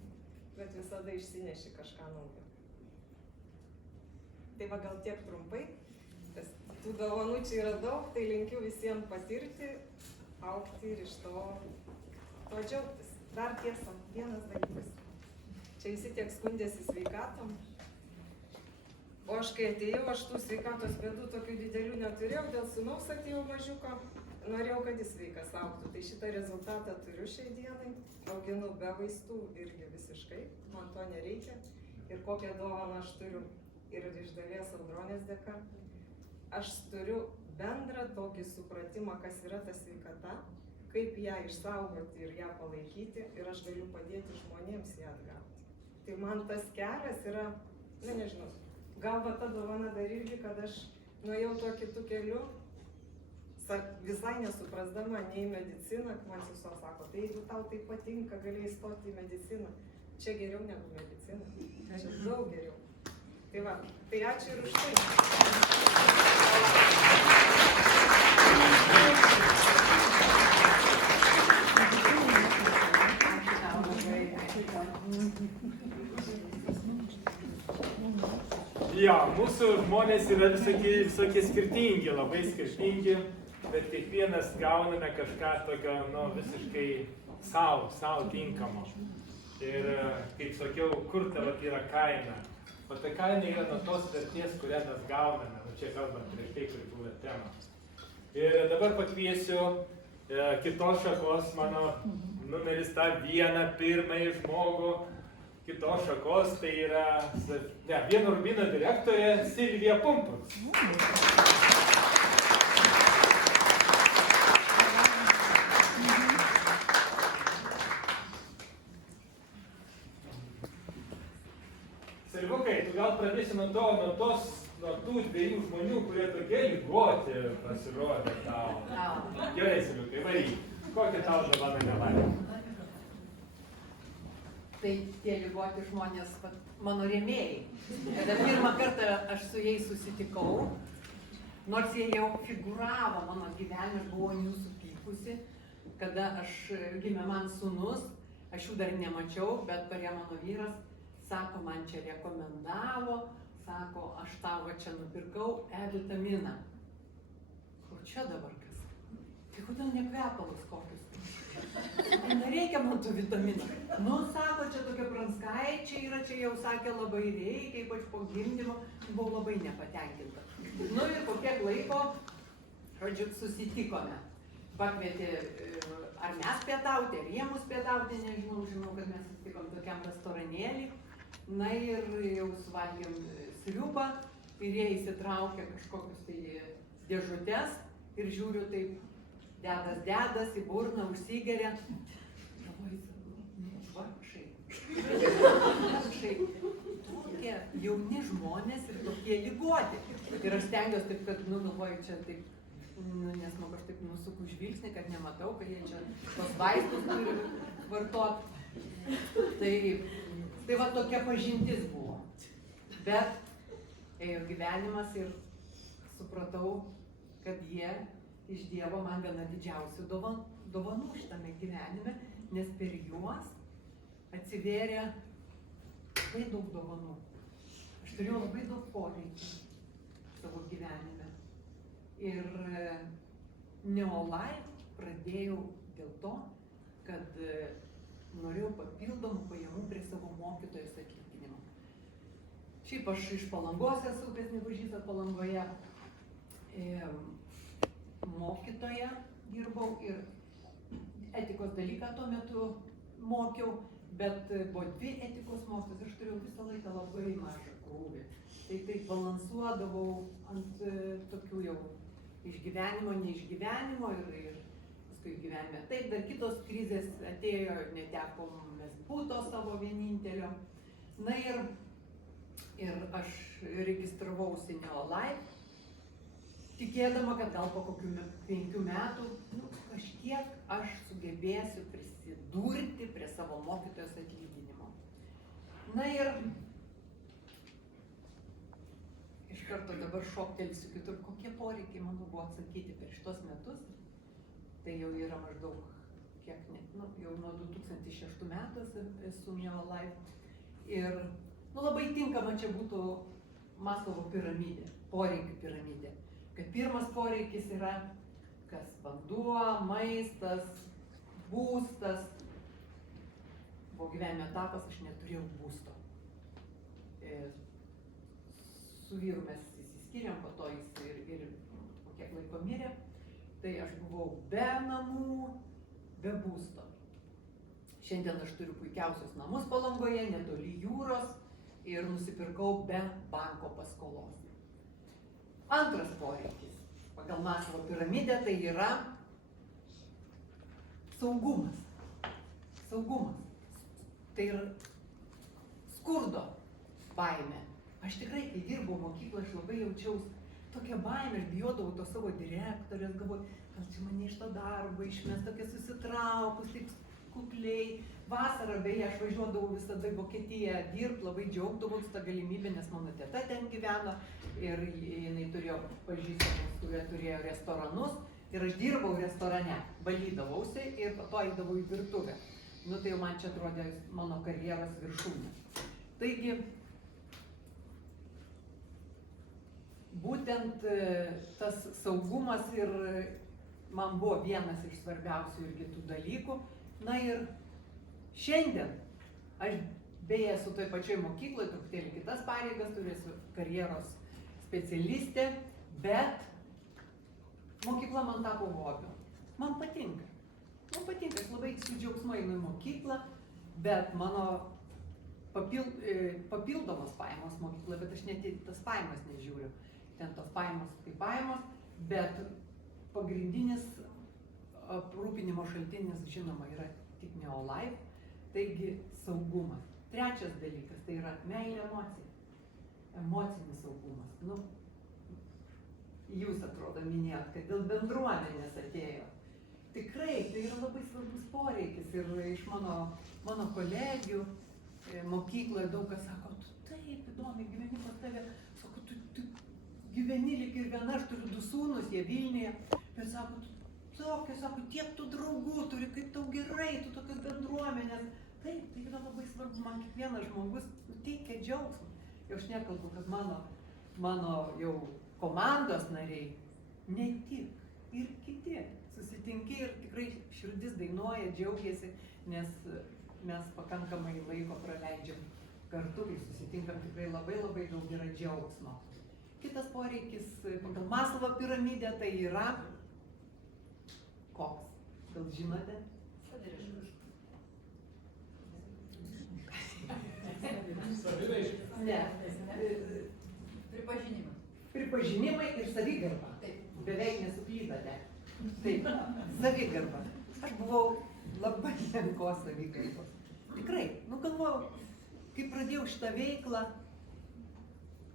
bet visada išsineši kažką naujo. Tai va gal tiek trumpai. Tų dovanų čia yra daug, tai linkiu visiems patirti, augti ir iš to džiaugtis. Dar tiesa, vienas dalykas. Čia visi tiek skundėsi sveikatom. O aš kai atėjau, aš tų sveikatos bėdų tokių didelių neturėjau, dėl sūnaus atėjau mažiuko. norėjau, kad jis sveikas augtų. Tai šitą rezultatą turiu šiai dienai. Auginu be vaistų irgi visiškai. Man to nereikia. Ir kokią dovaną aš turiu ir iš dalies Audronės dėka. Aš turiu bendrą tokį supratimą, kas yra ta sveikata, kaip ją išsaugoti ir ją palaikyti. Ir aš galiu padėti žmonėms ją atgauti. Tai man tas kelias yra, na nežinau, gal va ta dovana dar irgi, kad aš nuėjau tuo kitu keliu, visai nesuprasdama nei mediciną, man sesuo sako, tai jeigu tau tai patinka, gali įstoti į mediciną. Čia geriau negu medicina. Čia daug geriau. Tai va, tai ačiū ir už tai. Jo, mūsų žmonės yra visokie skirtingi, labai skirtingi, bet kiekvienas gauname kažką tokio, nu, visiškai savo tinkamo. Ir, kaip sakiau, kur ta yra kaina? O ta kaina yra nuo tos vertės, kurią mes gauname, nu čia kalbant prieš tai, kuri buvo tema. Ir dabar pakviesiu kitos šakos, mano numeris tą vieną, pirmąjį žmogų, kitos šakos, tai yra vieno rubino direktorė Silvija Pumpurs. Silvukai, tu gal pradėsi nuo tų dviejų žmonių, kurie tokie lygoti pasirodė tau. Gerai, Silvukai, varyk. Kokia tau dovana nelaimė? Tai tie lygoti žmonės, mano rėmėjai. Kada pirmą kartą aš su jais susitikau, nors jie jau figuravo mano gyvenime, aš buvau jų supykusi, kada gimė man sūnus, aš jų dar nemačiau, bet parėjo mano vyras, sako, man čia rekomendavo, sako, aš tau čia nupirkau E-vitaminą. O čia dabar kas? Tai kodėl ne kvepalus kokius? Nereikia man tų vitaminų. Nu, sako, čia tokie pranskaičiai yra, čia jau sakė labai reikia, ypač po gimdymo, buvau labai nepatenkinta. Nu ir po kiek laiko, žodžiu, susitikome. Pakvietė, ar mes pietauti, ar jie mus pietauti, nežinau, žinau, kad mes susitikom tokiam restoranėlį. Na ir jau suvalgėm sriubą ir jie įsitraukė kažkokius tai dėžutes ir žiūriu taip, dedas į burną, užsigeria. Galvoju, vargšai. Tokie jauni žmonės ir tokie lygoti. Ir aš stengiuosi taip, kad, galvoju, čia taip, nesmagu, aš taip nusuku žvilgsnį, kad nematau, kad jie čia tos vaistus turi vartot. Tai va tokia pažintis buvo. Bet ėjo gyvenimas ir supratau, kad jie iš Dievo man viena didžiausių dovanų šitame gyvenime, nes per juos atsivėrė labai daug dovanų. Aš turėjau labai daug poreikių savo gyvenime. Ir Neolife pradėjau dėl to, kad norėjau papildomų pajamų prie savo mokytojos atlyginimo. Šiaip aš iš Palangos esu, kas nepažįstat Palangoje. Mokytoja dirbau ir etikos dalyką tuo metu mokiau, bet buvo 2 etikos mokytojos, aš turėjau visą laiką labai mažą krūvį. Tai taip balansuodavau ant tokių jau išgyvenimo, neišgyvenimo ir paskui gyvenime. Taip, dar kitos krizės atėjo, netekom mes būto savo vienintelio. Na ir aš registravausi Neolife, tikėdama, kad gal po kokių 5 metų kažkiek aš sugebėsiu prisidurti prie savo mokytojos atlyginimo. Na ir iš karto dabar šoktelsiu kitur, kokie poreikiai mano buvo atsakyti per šitos metus. Tai jau yra maždaug, jau nuo 2006 metų esu Neolife. Ir labai tinkama čia būtų Maslovo piramidė, poreikių piramidė. Kad pirmas poreikis yra, kas vanduo, maistas, būstas. Buvo gyvenime etapas, aš neturėjau būsto. Su vyru mes įsiskyrėm, po to jis ir po kiek laiko mirė. tai aš buvau be namų, be būsto. Šiandien aš turiu puikiausius namus Palangoje, netoli jūros ir nusipirkau be banko paskolos. Antras poreikis pagal Maslovo piramidę tai yra saugumas. Saugumas. Tai yra skurdo baimė. Aš tikrai, kai dirbau mokykloje, aš labai jaučiausi tokia baimė, aš bijodavau to savo direktorės, galvoju, gal čia mane iš to darbo išmes, tokia susitraukus, taip kukliai. Vasarą beje, aš važiuodavau visada į Vokietiją dirbti, labai džiaugdavausi tą galimybę, nes mano teta ten gyveno ir jinai turėjo pažįstamus, kurie turėjo restoranus ir aš dirbau restorane, valydavausi ir po to eidavau į virtuvę. Nu tai jau man čia atrodė mano karjeros viršūnė. Taigi, būtent tas saugumas ir man buvo vienas iš svarbiausių irgi tų dalykų. Na ir šiandien aš beje esu toj pačioj mokykloje, truputėlį kitas pareigas, turėsiu karjeros specialistė, bet mokykla man tapo hobiu. Man patinka. Man patinka, aš labai su džiaugsmu einu į mokyklą, bet mano papildomos pajamos mokykla, bet aš net į tas pajamas nežiūriu. Ten tos pajamos kaip pajamos, bet pagrindinis aprūpinimo šaltinis, žinoma, yra tik Neolife, taigi saugumas. Trečias dalykas tai yra meilė emocija, emocinis saugumas. Nu, jūs atrodo minėjot, kad dėl bendruomenės atėjo. Tikrai, tai yra labai svarbus poreikis ir iš mano kolegių mokykloje daug kas sako, tu taip įdomiai gyveni pas tave, sako, tu gyveni lyg ir viena, aš turiu 2 sūnus, jie Vilniuje, bet sako, sako, tiek tu draugų turi, kaip tau gerai, tu tokios bendruomenės. Taip, tai yra labai svarbu, man kiekvienas žmogus teikia džiaugsmą. Jau aš nekalbu, kad mano jau komandos nariai, ne tik, ir kiti susitinki ir tikrai širdis dainuoja, džiaugiasi, nes mes pakankamai laiko praleidžiam kartu, kai susitinkam, tikrai labai labai daug yra džiaugsmo. Kitas poreikis pagal Maslovo piramidę tai yra koks? Gal žinote? Saviraiška. Ne. Pripažinimas. Pripažinimai ir savigarba. Beveik nesuklydote. Taip, savigarba. Aš buvau labai menkos savigarbos. Tikrai, galvojau, kai pradėjau šitą veiklą,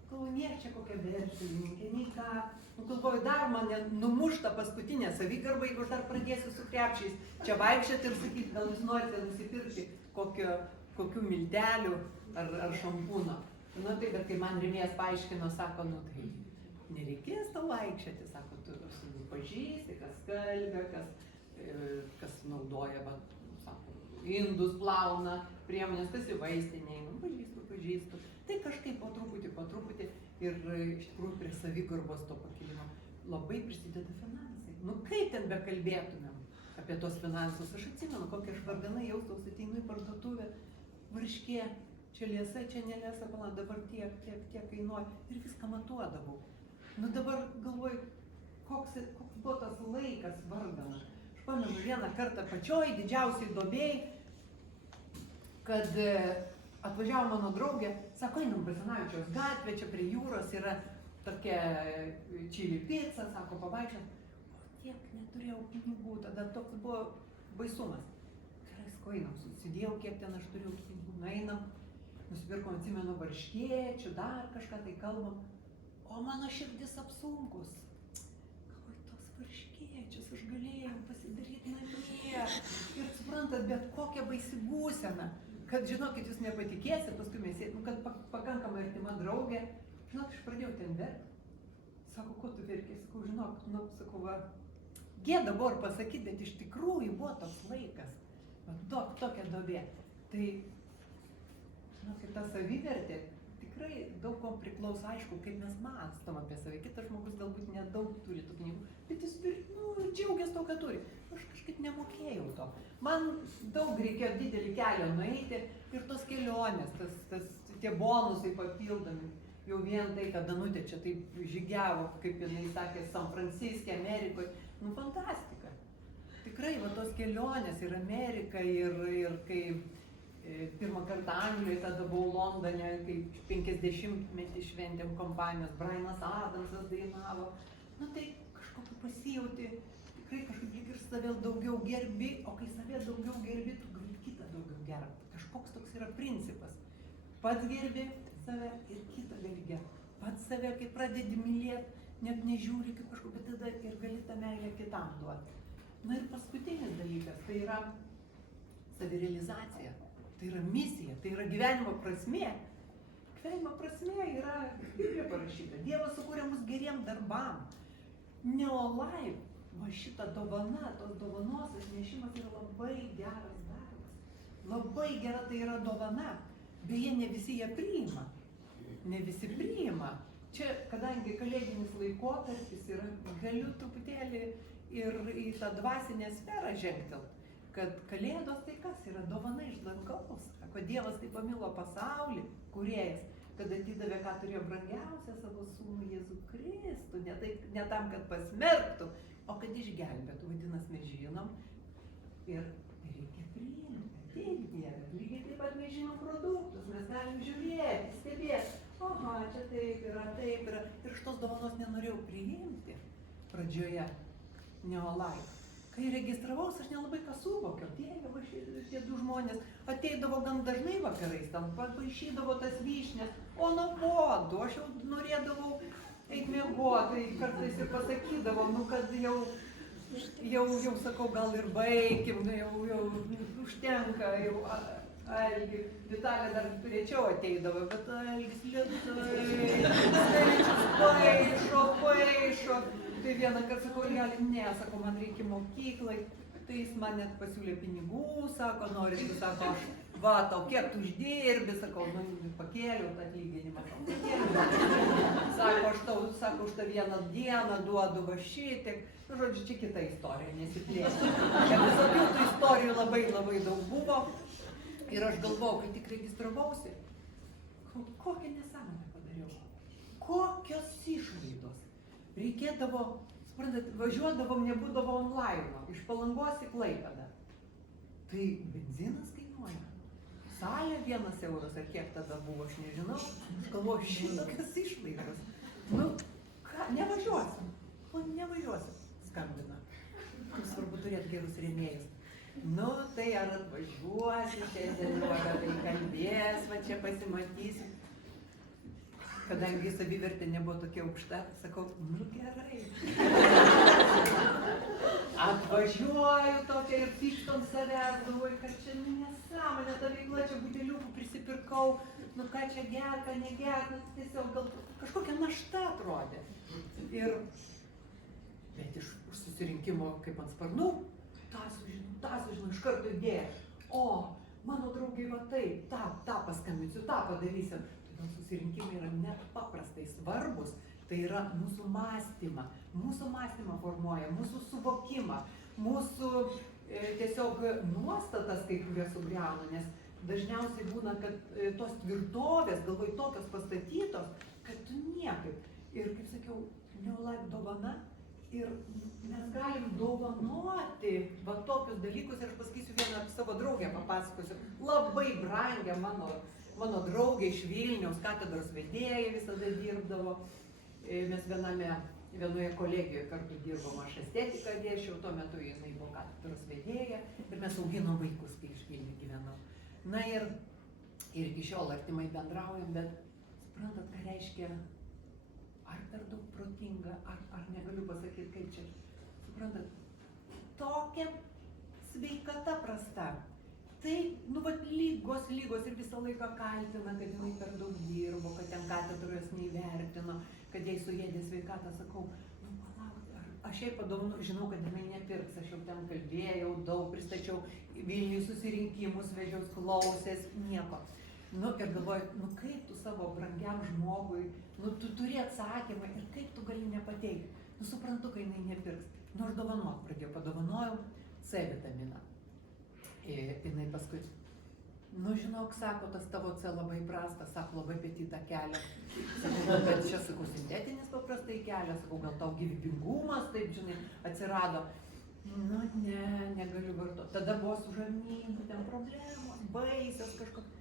galvoju, niek čia kokia verslininkė, nei ką. Galvoju, dar mane numušta paskutinė savigarba, jeigu aš dar pradėsiu su krepšiais čia vaikščioti ir sakyti, gal jūs norite nusipirkti kokių miltelių ar šampūno. Nu tai, bet kai man rėmėjas paaiškino, sako, nu tai nereikės tau vaikščioti, sako, tu pažįsti, kas skalbia, kas naudoja, sako, indus plauna, priemonės, kas į vaistinę, pažįstu. Tai kažkaip po truputį ir iš tikrųjų prie savigarbos to pakilimo labai prisideda finansai. Nu kaip ten bekalbėtumėm apie tos finansus, aš atsimenu, kokia aš vargana jaustausi, ateinu į parduotuvę, varškė, čia liesa, čia neliesa, pala, dabar tiek kainuoja ir viską matuodavau. Nu dabar galvoju, koks buvo tas laikas varganas. Aš pamenu vieną kartą pačioj didžiausiai duobėj, kad atvažiavo mano draugė, sako, einam Basanavičiaus gatvė, čia prie jūros yra tokia čili pica, sako, pavaikščiot. Tiek neturėjau pinigų, tada toks buvo baisumas. Gerai, sko, einam, susidėjau, kiek ten aš turėjau pinigų, nueinam, nusipirkom, atsimenu, varškėčių, dar kažką tai kalbam, o mano širdis apsunkus. Galvoju, tos varškėčius aš galėjau pasidaryti namie. Ir suprantat, bet kokia baisi būsena. Kad, žinokit, jūs nepatikėsit, paskui mes, kad pakankamai artima draugė, žinok, aš pradėjau ten verkti. Sako, ko tu verki? Sakau, žinok, sakau, va, gėda buvo ir pasakyti, bet iš tikrųjų buvo toks laikas, tokia duobė. Tai, žinokit, ta savivertė tikrai daug ko priklauso, aišku, kaip mes mąstom apie save. Kitas žmogus galbūt nedaug turi tų pinigų, bet jis džiaugiasi to, ką turi. Aš kažkaip nemokėjau to. Man daug reikėjo didelį kelią nueiti ir tos kelionės, tie bonusai papildomi. Jau vien tai, kad Danutė čia taip žygiavo, kaip jinai sakė, San Franciske, Amerikoje, Nu, fantastika. Tikrai, va tos kelionės ir Amerika, ir kai pirmą kartą Anglijoje, tada buvau Londone, kai 50-metį šventėm kompanijos, Brianas Adamsas dainavo. Nu, tai kažkokį pasijauti, tikrai kažkaip lyg ir save daugiau gerbi, o kai save daugiau gerbi, tu gali kitą daugiau gerbti. Kažkoks toks yra principas. Pats gerbi save ir kitą gali gerbti. Pats save, kai pradedi mylėti, net nežiūri kaip kažko, bet tada ir gali tą meilę kitam duoti. Na ir paskutinis dalykas, tai yra savirealizacija, tai yra misija, tai yra gyvenimo prasmė. Gyvenimo prasmė yra, Biblijoje parašyta, Dievas sukūrė mus geriem darbam. Neolai, va šita dovana, tos dovanos atnešimas yra labai geras darbas. Labai gera tai yra dovana. Beje, ne visi ją priima. Ne visi priima. Čia, kadangi kalėdinis laikotarpis yra, galiu truputėlį ir į tą dvasinę sferą žengtelt, kad kalėdos tai kas yra dovana iš dangaus. Sako, Dievas taip pamilo pasaulį, kūrėjas, kad atidavė, ką turėjo brangiausią savo sūnų Jėzų Kristų, ne tam, kad pasmerktų, o kad išgelbėtų. Vadinasi, mes žinom ir reikia priimti, ateik Dieve. Lygiai taip pat mes žinom produktus, mes galim žiūrėti, stebėti. Aha, čia taip yra. Ir šitos dovanos nenorėjau priimti pradžioje, neolai. Kai registravaus, aš nelabai ką suvokiau. Dieve, va šitie du žmonės ateidavo gan dažnai vakarais, ten paišydavo tas vyšnes, o nuobodu, aš jau norėdavau eit miegoti, tai kartais ir pasakydavo, nu kad jau sakau, gal ir baigim, jau užtenka, jau Algi, Vitalė dar turėčiau ateidavo, bet Algis lietai, paišo. Tai vieną kartą sakau, ne, sako, man reikia mokyklai, tai jis man net pasiūlė pinigų, sako, nori, sako, aš, va, tau kiek tu uždirbi, sakau, nu, pakėliau tą atlyginimą, sako, aš tau, sako, už tą vieną dieną duodu va šitiek, nu, žodžiu, čia kita istorija, nesiplėsiu. Ir visokių tų istorijų labai daug buvo, ir aš galvojau, kai tik registravausi, kokią nesąmonę padariau, kokios išlaidos. Reikėdavo, suprantat, važiuodavom, nebūdavo online, iš Palangos į Klaipėdą. Tai benzinas kainuoja. Salė 1 euras, ar kiek tada buvo, aš nežinau. Aš galvoju, šitokios išlaidos. Nu, ką, nevažiuosim. O, nevažiuosim, skambina. Svarbu turėti gerus rėmėjus. Nu, tai ar atvažiuosi, šiandien jau apie tai kalbės, va čia pasimatysim. Kadangi savivertė nebuvo tokia aukšta, sakau, nu gerai. Atvažiuoju tokia ir pykstu ant savęs, galvoju, kad čia nesąmonė, ta veikla, čia buteliukų prisipirkau, nu ką čia ger, ką neger, nu tiesiog gal kažkokia našta atrodė. Bet iš susirinkimo kaip ant sparnų, tą sužinau, iš karto idėja. O, mano draugai va taip, tą paskambinsiu, tą padarysiu. Susirinkimai yra nepaprastai svarbus, tai yra mūsų mąstymą formuoja, mūsų suvokimą, mūsų tiesiog nuostatas kai kurie sugriauna, nes dažniausiai būna, kad tos tvirtovės, galvoj, tokios pastatytos, kad tu niekaip. Ir kaip sakiau, neolai dovana ir mes galim dovanoti va tokius dalykus ir aš pasakysiu vieną savo draugę, papasakosiu, labai brangią mano draugė iš Vilniaus, katedros vedėja visada dirbdavo. Mes vienoje kolegijoje kartu dirbom, aš estetiką dėsčiau, tuo metu jinai buvo katedros vedėja ir mes auginom vaikus, kai iš Vilnių gyvenau. Na ir iki šiol artimai bendraujam, bet suprantat, ką reiškia, ar per daug protinga, ar negaliu pasakyti, kaip čia. Suprantat, tokia sveikata prasta. Tai, nu, vat lygos ir visą laiką kaltina, kad jinai per daug dirbo, kad ten katedros neįvertino, kad jai suėdė sveikatą, sakau, nu, palauk, aš jai padovanu, žinau, kad jinai nepirks, aš jau ten kalbėjau, daug pristačiau, Vilniui susirinkimus, vežiaus klausės, nieko. Nu, ir galvoju, nu, kaip tu savo brangiam žmogui, nu, tu turi atsakymą ir kaip tu gali nepateikti. Nu, suprantu, kai jinai nepirks. Nu, aš dovanot pradėjau, padovanojau C vitaminą. Jinai paskui, Nu, žinok, sako, tas tavo C labai prastas, sako, labai apetitą kelia. Sakau, bet čia, sakau, sintetinis paprastai kelia, sakau, gal tau gyvybingumas, taip, žinai, atsirado. Nu, ne, negaliu vartoti. Tada buvo su žarnynu, ten problemos, baisios kažkokios.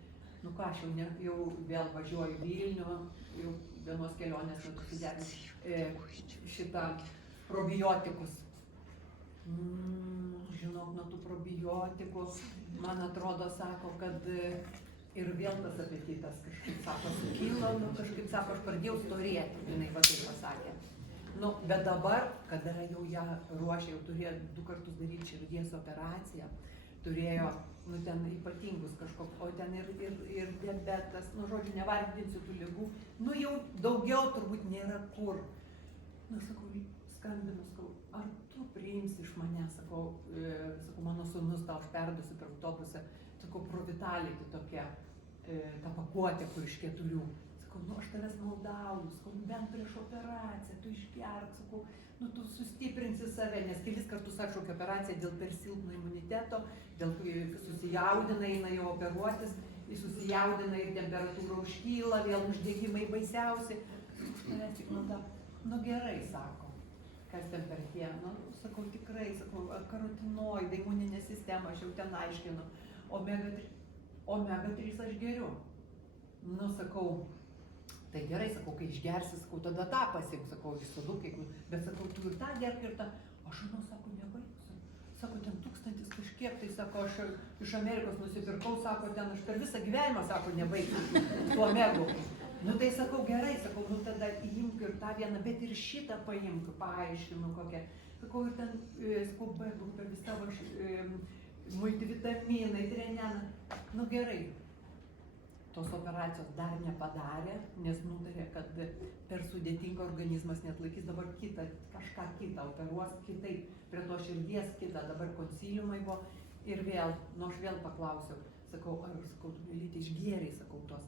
Nu ką, aš jau vėl važiuoju į Vilnių, jau vienos kelionės metu įsidėti šitą probiotikus. Žinok, nuo tų probiotikų, man atrodo, sako, kad ir vėl tas apetitas kažkaip, sako, sukilo, nu kažkaip, sako, aš pradėjau storėti, jinai va taip pasakė. Nu, bet dabar, kada jau ją ruošė, jau turėjo 2 kartus daryti širdies operaciją, turėjo, nu, ten ypatingus kažkoks, o ten ir diabetas, nu, žodžiu, nevardinsiu tų ligų, nu, jau daugiau turbūt nėra kur. Nu, sakau, skambinu, sakau, ar tu priimsi iš mane, sakau, mano sūnus tau aš perduosiu per autobusą, sakau, Provitality tokia, ta pakuotė, kur iš 4. Sakau, nu, aš tavęs maldauju, sakau, bent prieš operaciją, tu išgerk, sakau, nu, tu sustiprinsi save, nes kelis kartus atšaukė operaciją dėl per silpno imuniteto, dėl susijaudina, eina jau operuotis, susijaudina ir temperatūra užkyla, vėl uždegimai baisiausi. Už tavęs tik maldauju. Nu, gerai, sako, kas ten per tie, nu, sakau, tikrai, sakau, karotinoidai, imuninė sistema, aš jau ten aiškinu, omega 3 aš geriu. Nu, sakau, tai gerai, sakau, kai išgersi, sakau, tada tą pasiim, sakau, iš sodų, bet sakau, tu ir tą gerk ir tą. Aš, nu, sako, nebaigsiu. Sako, ten 1000 kažkiek, tai sako, aš iš Amerikos nusipirkau, sako, ten aš per visą gyvenimą, sako, nebaigsiu tų omegų. Nu, tai sakau, gerai, sakau, nu, tada įimk ir tą vieną, bet ir šitą paimk, paaiškinu kokią. Sakau, ir ten, sakau, B-grupė, vis tavo multivitaminai, treneną. Nu, gerai. Tos operacijos dar nepadarė, nes nutarė, kad per sudėtingą organizmas neatlaikys, dabar kažką kitą operuos, kitaip, prie to širdies kitą, dabar konsiliumai buvo. Ir vėl, nu aš vėl paklausiau, sakau, ar, sakau, tu Lyti išgėrei, sakau, tos.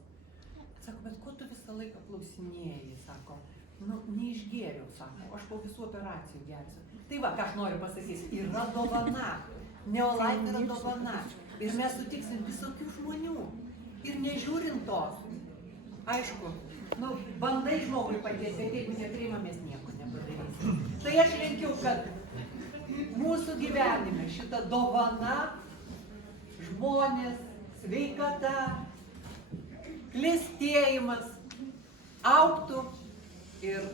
Sako, bet ko tu visą laiką klausinėjai, sako, nu, neišgėriau, sako, aš po visų operacijų gersiu. Tai va, ką aš noriu pasakyti, yra dovana, Neolife yra dovana. Ir mes sutiksim visokių žmonių. Ir nežiūrint tos, aišku, nu, bandai žmogui padėti, bet jeigu nepriimamės, nieko nepadarysim. Tai aš linkiu, kad mūsų gyvenime šita dovana, žmonės, sveikata, klestėjimas augtų ir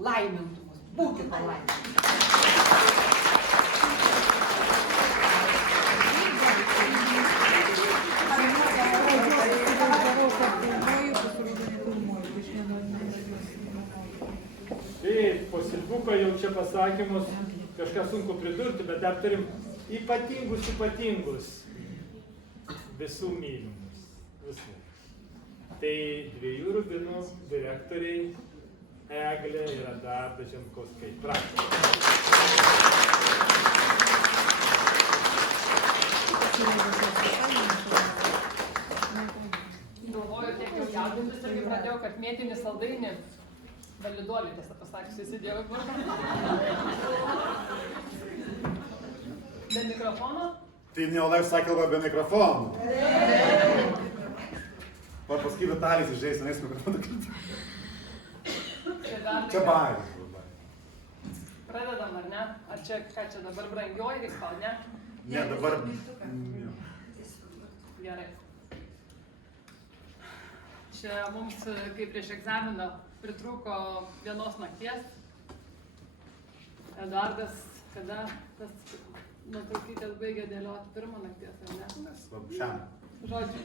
laimintų mus. Būkite palaiminti. Taip, po Silvuko jau čia pasakymus kažką sunku pridurti, bet dar turim ypatingus visų mylimus. Visų. Tai 2 Rubinų direktoriai Eglė ir Adarda Žemkauskai. Prašau. Galvoju, tiek jau jaudintis irgi pradėjau, kad mėtinį saldainį validuolį, tiesą pasakius, įsidėjau į burną. Be mikrofono? Tai Neolife sakė be mikrofonų. Paskui Vitalijus išeis, nes mikrofoną kalbėjo. Čia baigis. Pradedam, ar ne? Ar čia, ką čia dabar brangioji, gal ne? Ne, dabar... Gerai. Čia mums, kaip prieš egzaminą, pritrūko vienos nakties. Eduardas, kada tas nuotraukytės baigė dėlioti 1 nakties, ar ne? Šiam. Žodžiu,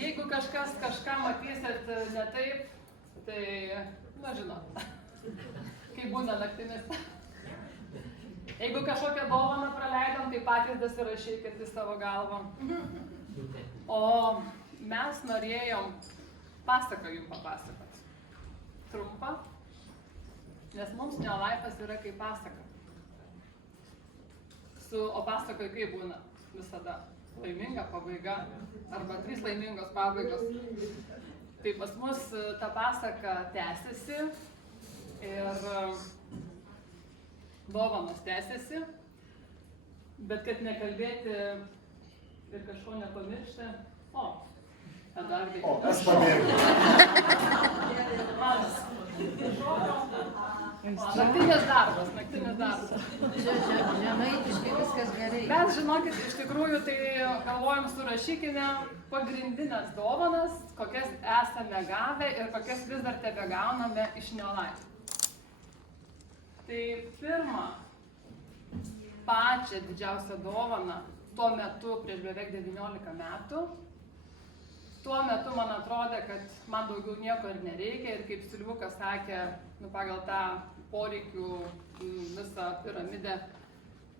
jeigu kažkas kažką matysit ne taip, tai, na žinot, kaip būna naktimis. Jeigu kažkokią dovaną praleidom, tai patys dasirašykit į savo galvą. O mes norėjom pasaką jums papasakot. Trumpą, nes mums Neolife'as yra kaip pasaka. O pasakoj kaip būna visada? Laiminga pabaiga arba 3 laimingos pabaigos. Tai pas mus ta pasaka tęsiasi ir dovanos tęsiasi, bet kad nekalbėti ir kažko nepamiršti. O, Eduardai. O, aš pabėgau. Naktinis darbas. Žemaitiškai viskas gerai. Mes, žinokit, iš tikrųjų tai galvojam surašykime pagrindinės dovanas, kokias esame gavę ir kokias vis dar tebegauname iš Neolife. Tai pirma, pačią didžiausią dovaną tuo metu, prieš beveik 19 metų, tuo metu man atrodė, kad man daugiau nieko ir nereikia ir kaip Silvukas sakė, pagal tą poreikių visą piramidę,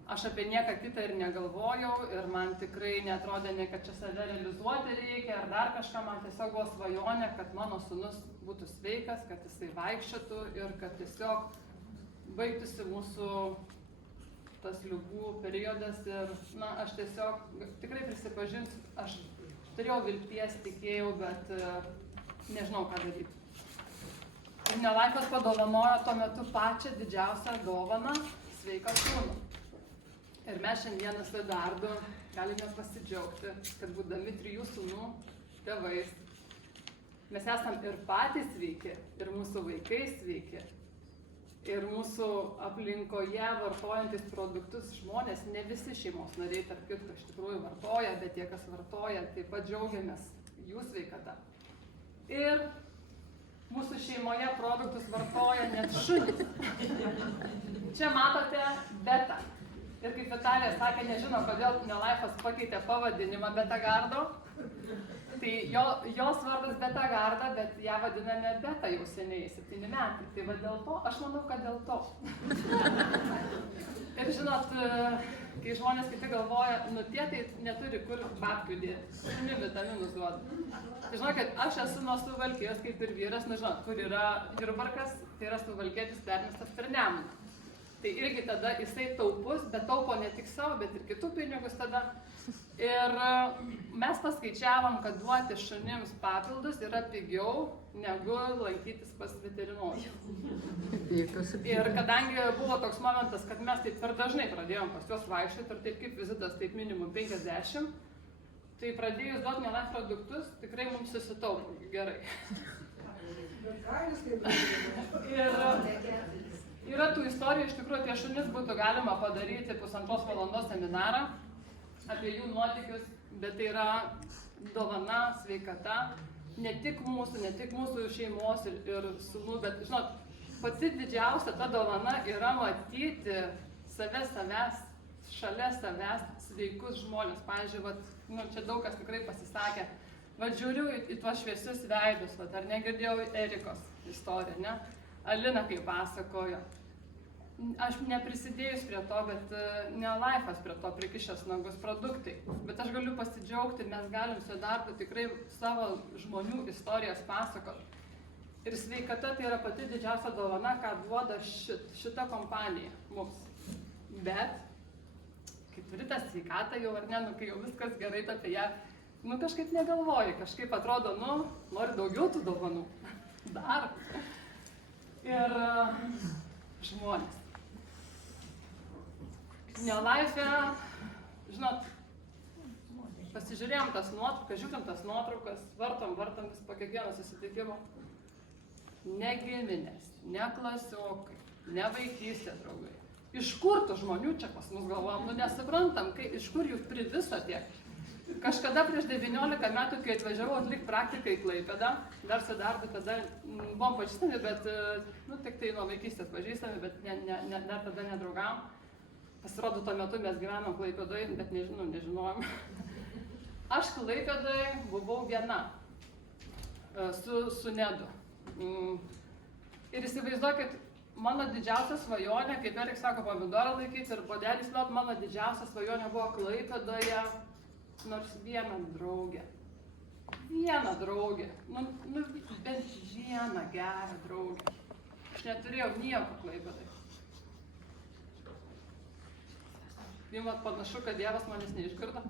aš apie nieką kitą ir negalvojau ir man tikrai netrodė, ne kad čia save realizuoti reikia ar dar kažką, man tiesiog buvo svajonė, kad mano sūnus būtų sveikas, kad jisai vaikščiotų ir kad tiesiog baigtųsi mūsų tas ligų periodas ir, aš tiesiog tikrai prisipažinsiu, aš turėjau vilties, tikėjau, bet nežinau, ką daryti. Ir Neolife'as padovanojo tuo metu pačią didžiausią dovaną - sveiką sūnų. Ir mes šiandieną su Eduardu galime pasidžiaugti, kad būdami 3 sūnų tėvais, mes esam ir patys sveiki, ir mūsų vaikai sveiki. Ir mūsų aplinkoje vartojantis produktus žmonės, ne visi šeimos nariai, tarp kitko, iš tikrųjų vartoja, bet tie, kas vartoja, taip pat džiaugiamės jų sveikata. Ir mūsų šeimoje produktus vartoja net šunys. Čia matote Betą. Ir kaip Vitalija sakė, nežino, kodėl Neolife'as pakeitė pavadinimą Betagardo. Tai jos vardas Betagarda, bet ją vadiname Beta jau seniai, 7 metai. Tai va dėl to, aš manau, kad dėl to. Ir žinot, kai žmonės kiti galvoja, tie tai neturi kur babkių dėti, šunių vitaminus duoda. Tai žinokit, aš esu nuo Suvalkijos kaip ir vyras, nežinot, kur yra Jurbarkas, tai yra Suvalkietis permestas per Nemuną. Tai irgi tada jisai taupus, bet taupo ne tik savo, bet ir kitų pinigus tada. Ir mes paskaičiavom, kad duoti šunims papildus yra pigiau negu lankytis pas veterinorių. Ir kadangi buvo toks momentas, kad mes taip per dažnai pradėjom pas juos vaikščioti ir taip kaip vizitas, taip minimum 50, tai pradėjus duoti Neolife produktus, tikrai mums susitaupo gerai. Ir yra tų istorijų, iš tikrųjų, apie šunis būtų galima padaryti 1,5 valandos seminarą apie jų nuotykius, bet tai yra dovana, sveikata, ne tik mūsų šeimos ir sūnų, bet, žinot, pati didžiausia ta dovana yra matyti savęs, šalia savęs sveikus žmonės. Pavyzdžiui, čia daug kas tikrai pasisakė, žiūriu į tuos šviesius veidus, ar negirdėjau Erikos istoriją, ne? Alina kaip pasakojo. Aš neprisidėjus prie to, bet Neolife'as prie to prikišęs nagus produktai. Bet aš galiu pasidžiaugti, mes galim su darbu tikrai savo žmonių istorijas pasakoti. Ir sveikata tai yra pati didžiausia dovana, ką duoda šita kompanija mums. Bet, kai turi tą sveikatą jau ar ne, kai jau viskas gerai apie ją, kažkaip negalvoji, kažkaip atrodo, nori daugiau tų dovanų. Dar. Ir žmonės. Neolife, žinot, pasižiūrėjom tas nuotraukas, žiūrim tas nuotraukas, vartom vis po kiekvieno susitikimo. Ne giminės, ne klasiokai, ne vaikystės draugai. Iš kur tų žmonių čia pas mus galvojam? Nesuprantam, iš kur jų priviso tiek. Kažkada prieš 19 metų, kai atvažiavau atlikti praktiką į Klaipėdą, dar su darbu tada buvom pažįstami, bet, tik tai nuo vaikystės pažįstami, bet dar tada nedraugavom. Pasirodo, tuo metu mes gyvenom Klaipėdoje, bet nežinojom. Aš Klaipėdoje buvau viena su Nedu. Ir įsivaizduokit, mano didžiausia svajonė, kaip Erik sako, pomidorą laikyti ir puodelį slot, mano didžiausia svajonė buvo Klaipėdoje nors vieną draugę. Vieną draugę. Bent vieną gerą draugę. Aš neturėjau nieko Klaipėdoje. Jums panašu, kad Dievas manęs neišgirdo.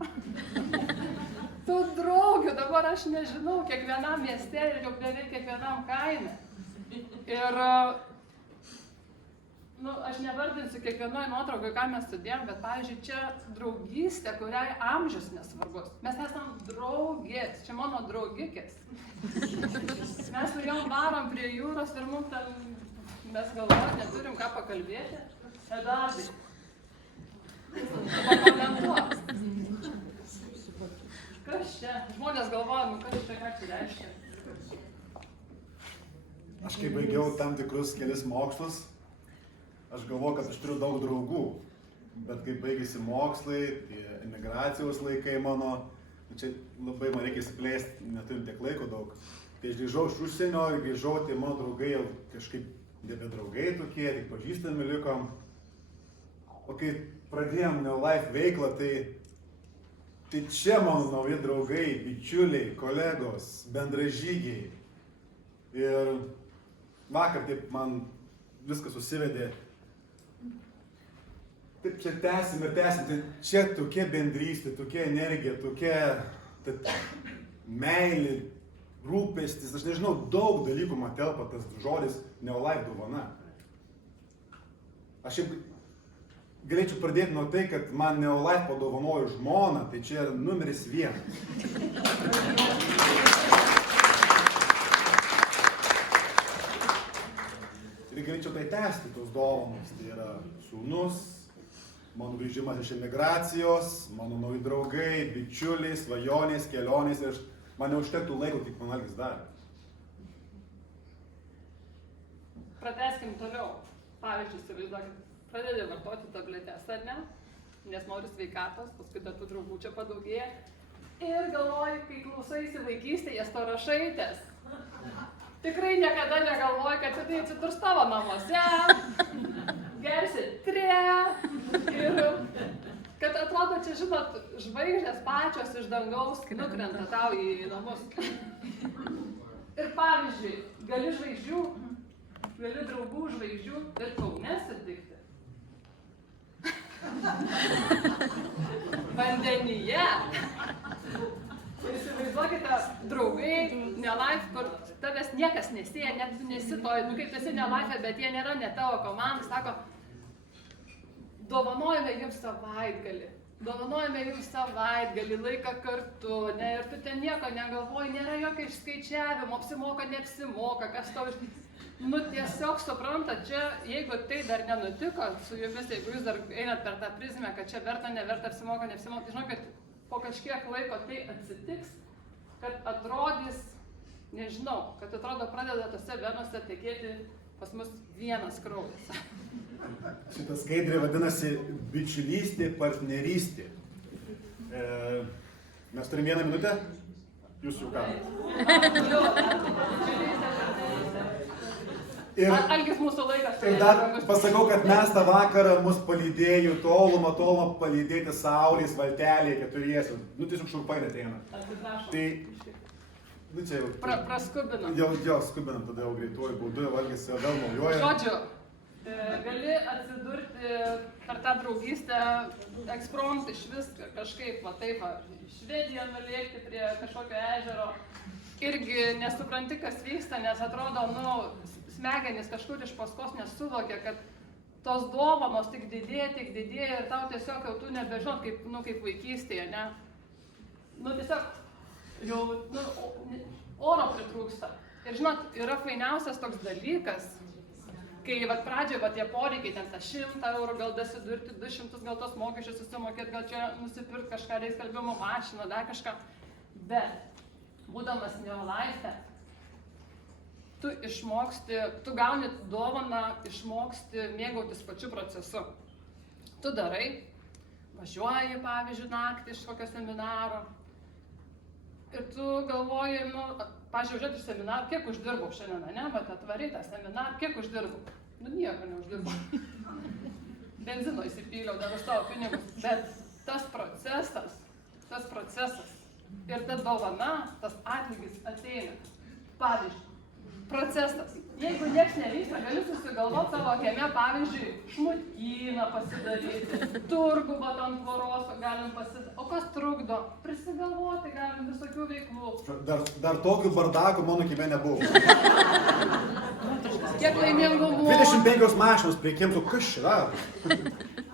Tų draugių dabar aš nežinau, kiekvienam mieste ir jau beveik kiekvienam kaime. Ir nu, aš nevardinsiu kiekvienoje nuotraukoje, ką mes sudėjom, bet, pavyzdžiui, čia draugystė, kuriai amžius nesvarbus. Mes esam draugės, čia mano draugikės. Mes su jom varom prie jūros ir mums ten, mes galvojam, neturim ką pakalbėti. Eduardai, pakomentuok. Kas čia? Žmonės galvoja, nu kas čia, ką čia reiškia? Aš kai baigiau tam tikrus kelis mokslus, aš galvoju, kad aš turiu daug draugų. Bet kai baigėsi mokslai, tie emigracijos laikai mano, čia labai man reikia įsiplėsti, neturim tiek laiko daug. Kai aš grįžau iš užsienio ir grįžau, tai mano draugai jau kažkaip nebe draugai tokie, tik pažįstami likom. O kai pradėjom Neolife veiklą, tai čia mano nauji draugai, bičiuliai, kolegos, bendražygiai. Ir vakar taip man viskas susivedė. Taip čia tęsim ir tęsim, tai čia tokia bendrystė, tokia energija, tokia meilė, rūpestis, aš nežinau, daug dalykų man telpa tas žodis Neolife dovana. Aš šiaip galėčiau pradėti nuo tai, kad man Neolife padovanojo žmoną, tai čia numeris 1. Ir galėčiau tai tęsti, tos dovanos. Tai yra sūnus, mano grįžimas iš emigracijos, mano nauji draugai, bičiuliai, svajonės, kelionės. Ir man neužtektų laiko, tik man Algis darė. Pratęskim toliau. Pavyzdžiui, įsivaizduokit, pradedi vartoti tabletes, ar ne? Nes nori sveikatos, paskui dar tų draugų čia padaugėja. Ir galvoji, kai klausaisi vaikystėje storašaitės, tikrai niekada negalvoji, kad tai atsidurs tavo namuose, gersi tre ir kad atrodo, čia žinot, žvaigždės pačios iš dangaus nukrenta tau į namus. Ir pavyzdžiui, gali žvaigždžių, gali draugų žvaigždžių ir Kaune sutikti. Vandenyje. Įsivaizduokite, draugai, Neolife, kur tavęs niekas nesieja, net tu nesi to, nu kaip tu esi Neolife, bet jie nėra ne tavo komanda, sako, dovanojame jums savaitgalį. Dovanojame jums savaitgalį, laiką kartu, ne, ir tu ten nieko negalvoji, nėra jokio išskaičiavimo, apsimoka, neapsimoka, kas tau iš... Nu tiesiog suprantat, čia, jeigu tai dar nenutiko su jumis, jeigu jūs dar einat per tą prizmę, kad čia verta, neverta, apsimoka, neapsimoka, tai žinokit, po kažkiek laiko tai atsitiks, kad atrodys, nežinau, kad atrodo pradeda tose venose tekėti pas mus vienas kraujas. Šitą skaidrį vadinasi bičiulystė, partnerystė. Mes turim 1 minutę? Jūs jau ką? Algis mūsų laikas. Ir dar pasakau, kad mes tą vakarą mus palydėjo tolumą palydėti saulės valtelėje keturiesi. Nu tiesiog šurpai ateina. Tai, nu čia jau... Praskubinam. Jau skubinam, tada jau greituoju būdu, jau Algis vėl naujoja. Žodžiu, gali atsidurti per tą draugystę, eksprompt iš vis kažkaip, va taip, Švediją nulėkti prie kažkokio ežero. Irgi nesupranti, kas vyksta, nes atrodo, nu, smegenys kažkur iš paskos nesuvokia, kad tos dovanos tik didėja ir tau tiesiog jau tu nebežinot, kaip vaikystėje, ne? Nu tiesiog jau oro pritrūksta. Ir žinot, yra fainiausias toks dalykas, kai pradžioje tie poreikiai, ten tą 100 eurų, gal dasidurti 200, gal tos mokesčius susimokėti, gal čia nusipirkti kažką, reis skalbimo mašiną, dar kažką. Bet, būdamas Neolife, tu išmoksti, tu gauni dovaną, išmoksti mėgautis pačiu procesu. Tu darai, važiuoji, pavyzdžiui, naktį iš kokio seminaro ir tu galvoji, nu, pavyzdžiui, važiuoti iš seminaro, kiek uždirbau šiandien, ne, bet atvarai tą seminarą, kiek uždirbau? Nu, nieko neuždirbau. Benzino įsipyliau dar už savo pinigus, bet tas procesas ir ta dovana, tas atlygis ateina. Pavyzdžiui, procesas. Jeigu nieks nevyksta, gali susigalvoti savo kieme, pavyzdžiui, šmutyną pasidaryti, turgų vat ant tvoros galim pasidaryti. O kas trukdo? Prisigalvoti galim visokių veiklų. Dar tokių bardakų mano kieme nebuvo. Kiek laimingumų. 25 mašinos prie kiemto, kas čia daro?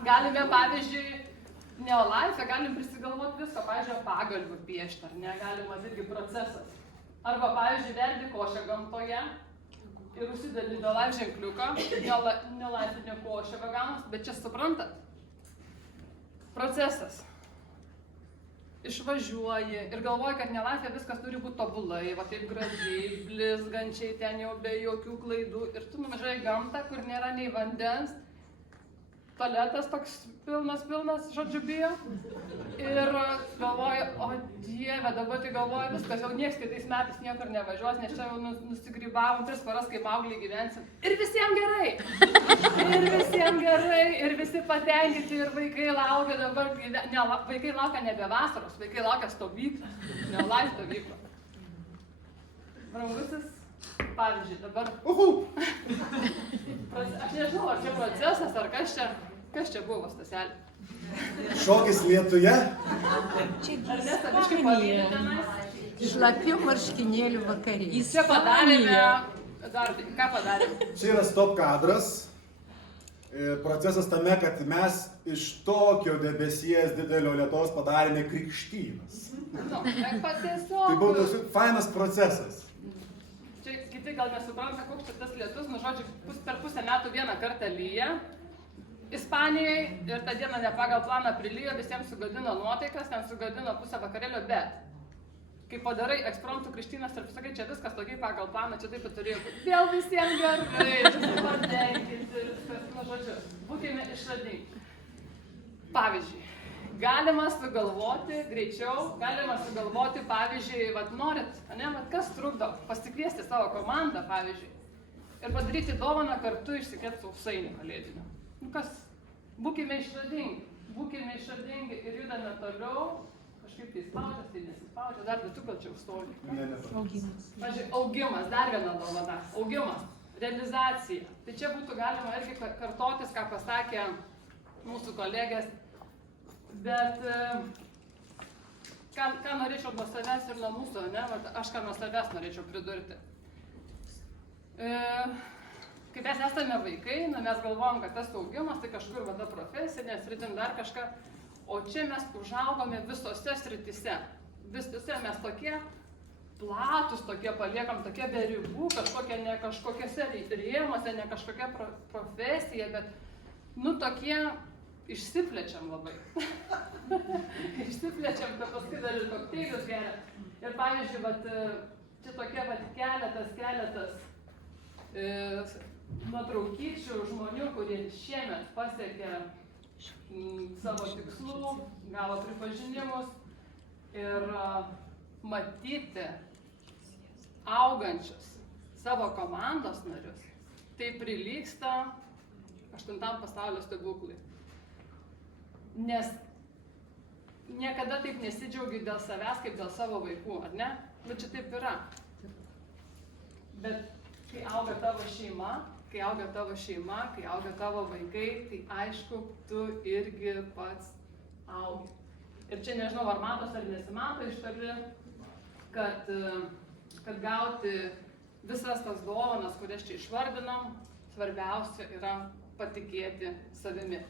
Galime, pavyzdžiui, neolaife galim prisigalvoti viską, pavyzdžiui, pagalvių piešti, ar ne, galimas irgi procesas. Arba, pavyzdžiui, verdi košę gamtoje ir užsidedi neolaife ženkliuką, neolaifinė košė veganas, bet čia suprantat, procesas. Išvažiuoji ir galvoji, kad neolaife viskas turi būti tobulai, va taip gražiai, blizgančiai, ten jau be jokių klaidų ir tu nuvažiuoji į gamtą, kur nėra nei vandens, tualetas toks pilnas, žodžiu, bijo. Ir galvoju, o Dieve, dabar tai galvoju, viskas, jau nieks kitais metais niekur nevažiuos, nes čia jau nusigrybavom 3 paras, kai Maugliai gyvensim. Ir visiems gerai. Ir visiems gerai, ir visi patenkinti, ir vaikai laukia dabar, vaikai laukia nebe vasaros, vaikai laukia stovyklą, neolaife stovyklą. Brangusis, pavyzdžiui, dabar... Aš nežinau, ar čia procesas, ar kas čia buvo, Staselė? Šokis lietuje? Ar nestabiškai palydė tenais? Šlapių marškinėlių vakarys. Čia padarėme, ką padarėme? Čia yra stop kadras. Procesas tame, kad mes iš tokio debesies didelio lietaus padarėme krikštynas. Tai buvo toks fainas procesas. Čia kiti gal nesupranta, koks čia tas lietus, nu žodžiu, per pusę metų vieną kartą lyja. Ispanijoje ir tą dieną ne pagal planą prilyjo, visiems sugadino nuotaikas, ten sugadino pusę vakarėlio, bet kai padarai ekspromtų krikštynas ir sakai, čia viskas tokiai pagal planą, čia taip turėjo būti. Vėl visiems gerai, patenkinti, viskas, nu žodžiu, būkime išradingi. Pavyzdžiui, galima sugalvoti greičiau, pavyzdžiui, vat norit, ne, vat kas trukdo, pasikviesti savo komandą, pavyzdžiui, ir padaryti dovaną kartu išsikepti sausainį kalėdinio. Nu kas, būkime išradingi ir judame toliau, kažkaip tai spaudžias, tai nesispaudžia, dar tu gal čia užstovi. Pavyzdžiui, augimas, dar viena dovana, augimas, realizacija. Tai čia būtų galima irgi kartotis, ką pasakė mūsų kolegės. Bet ką norėčiau nuo savęs ir nuo mūsų, ne? Aš ką nuo savęs norėčiau pridurti. Kai mes esame vaikai, mes galvojam, kad tas augimas tai kažkur vada profesinė, sritim dar kažką, o čia mes užaugome visose sritise. Visose mes tokie platus, tokie paliekam, tokie be ribų, ne kažkokiose rėmuose, ne kažkokia profesija, bet, nu, tokie išsiplečiam labai. Išsiplečiam, kad paskui dar ir kokteilius geria. Ir pavyzdžiui, čia tokie keletas nuotraukyčių žmonių, kurie šiemet pasiekė savo tikslų, gavo pripažinimus ir matyti augančius savo komandos narius, tai prilygsta 8 pasaulio stebuklui. Nes niekada taip nesidžiaugi dėl savęs, kaip dėl savo vaikų, ar ne? Bet čia taip yra. Bet kai auga tavo šeima, kai auga tavo vaikai, tai aišku, tu irgi pats augi. Ir čia nežinau, ar matos ar nesimato iš toli, kad gauti visas tas dovanas, kurias čia išvardinom, svarbiausia yra patikėti savimi.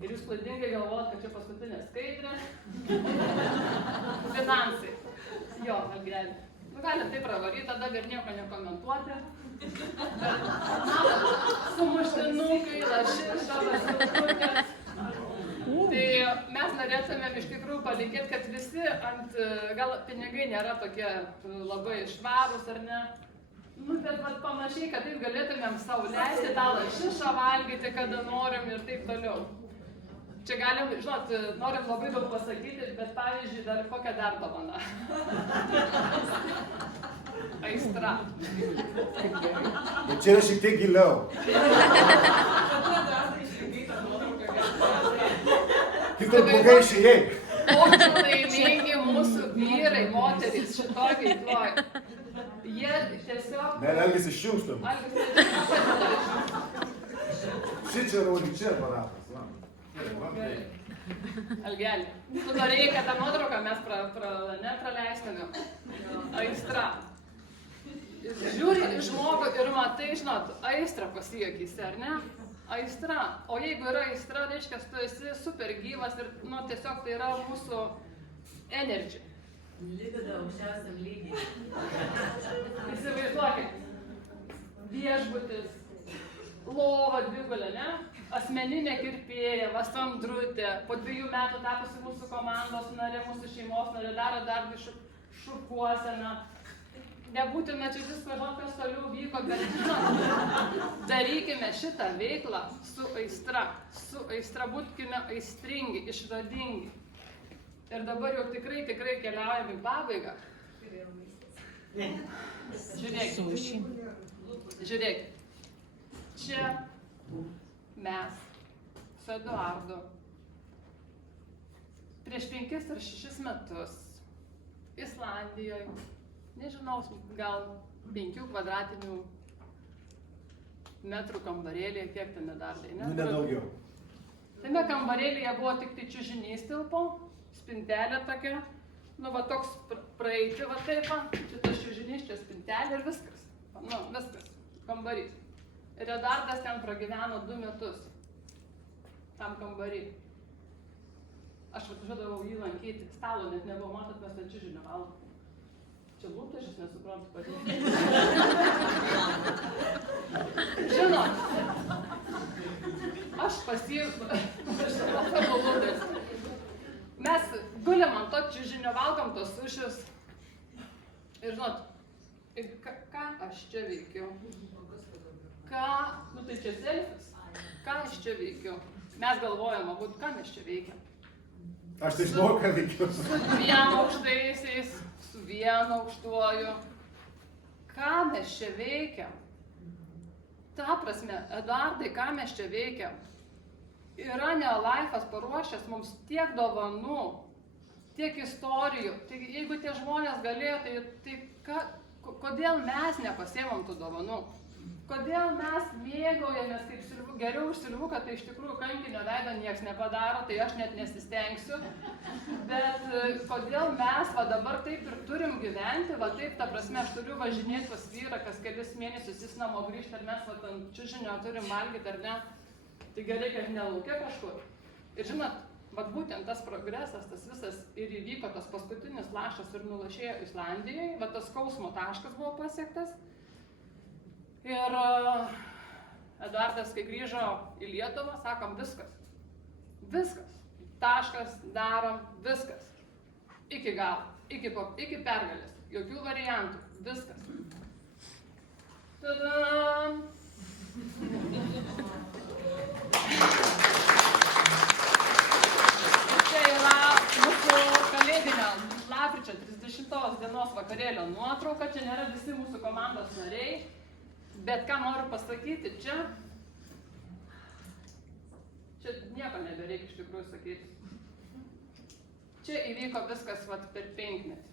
Ir jūs klaidingai galvojat, kad čia paskutinė skaidrė. Finansai. Jo, Algelė. Nu, galim taip pravaryti, tada ir nieko nekomentuoti. Sumuštinukai, lašiša, vasilkutės. Tai mes norėtumėm iš tikrųjų palinkėti, kad visi gal pinigai nėra tokie labai švarūs ar ne. Nu, bet panašiai, kad taip galėtumėm sau leisti tą lašišą valgyti, kada norim ir taip toliau. Čia galim, žinot, norim labai daug pasakyti, bet pavyzdžiui, dar kokią dar dovaną. Aistra. Bet čia yra šiek tiek giliau. Tik taip blogai išėjai. Kokie laimingi mūsų vyrai, moterys šitoj veikloj. Jie tiesiog... Merė Algis išjungštam. Algis tiesiog... Šičia raudy, čia aparatas. Va. Gerai. Algelį. Tu norėjai, kad tą nuotrauką mes nepraleistume. Aistra. Žiūri į žmogų ir matai, žinot, aistra pas jį akyse, ar ne? Aistra. O jeigu yra aistra, reiškia, tu esi super gyvas ir, nu, tiesiog tai yra mūsų energy. Lygada aukščiausiam lygiai. Įsivaizduokit. Viešbutis, lova dvigulė, ne? Asmeninė kirpėja, vasandrutė, po 2 metų tapusi mūsų komandos narė, mūsų šeimos narė, dar šukuosena. Nebūtina čia visko, žinot, kas toliau vyko, bet darykime šitą veiklą su aistra. Su aistra būtkime aistringi, išradingi. Ir dabar jau tikrai keliaujame į pabaigą. Žiūrėkit. Čia mes su Eduardu prieš 5 ar 6 metus Islandijoje, nežinau, gal 5 kvadratinių metrų kambarėlėje, kiek ten nedardai, ne? Nu, nedaugiau. Tame kambarėlėje buvo tik tai čiužinys tilpo, spintelė tokia, nu va toks praeiti va taip va, čia tas čiužinys, čia spintelė ir viskas, nu viskas, kambarys. Ir Eduardas ten pragyveno 2 metus tam kambarį. Aš atvažiuodavau jį lankyti, stalo net nebuvo, matot, mes ten čiužinio valgom. Čia lūpdažis, nesuprantu patys. Žinot, aš lūpdažis. Mes gulim ant to čiužinio, valgom tos sušius. Ir žinot, ką aš čia veikiu? Nu tai čia selfis. Ką aš čia veikiu? Mes galvojam, ką mes čia veikiam? Aš tai žinau, ką veikiu. Su 2 aukštaisiais, su 1 aukštuoju. Ką mes čia veikiam? Ta prasme, Eduardai, ką mes čia veikiam? Yra Neolife'as paruošęs mums tiek dovanų, tiek istorijų. Tai jeigu tie žmonės galėjo, tai kodėl mes nepasiemam tų dovanų? Kodėl mes mėgaujamės kaip geriau už Silvuką, tai iš tikrųjų kankinio veido nieks nepadaro, tai aš net nesistengsiu. Bet kodėl mes va dabar taip ir turim gyventi, va taip, ta prasme, aš turiu važinėti pas vyrą, kas kelis mėnesius jis namo grįžti, ar mes va ant čiužinio turim valgyti, ar ne. Tai gerai, kad nelaukia kažkur. Ir žinot, va būtent tas progresas, tas visas ir įvyko, tas paskutinis lašas ir nulašėjo Islandijoje, va tas skausmo taškas buvo pasiektas. Ir Eduardas, kai grįžo į Lietuvą, sakom, viskas. Viskas. Taškas, darom, viskas. Iki galo, iki pergalės. Jokių variantų. Viskas. Tada. Čia yra mūsų kalėdinio lapkričio 30 dienos vakarėlio nuotrauka. Čia nėra visi mūsų komandos nariai. Bet ką noriu pasakyti, čia nieko nebereikia iš tikrųjų sakyti. Čia įvyko viskas vat per 5 metį.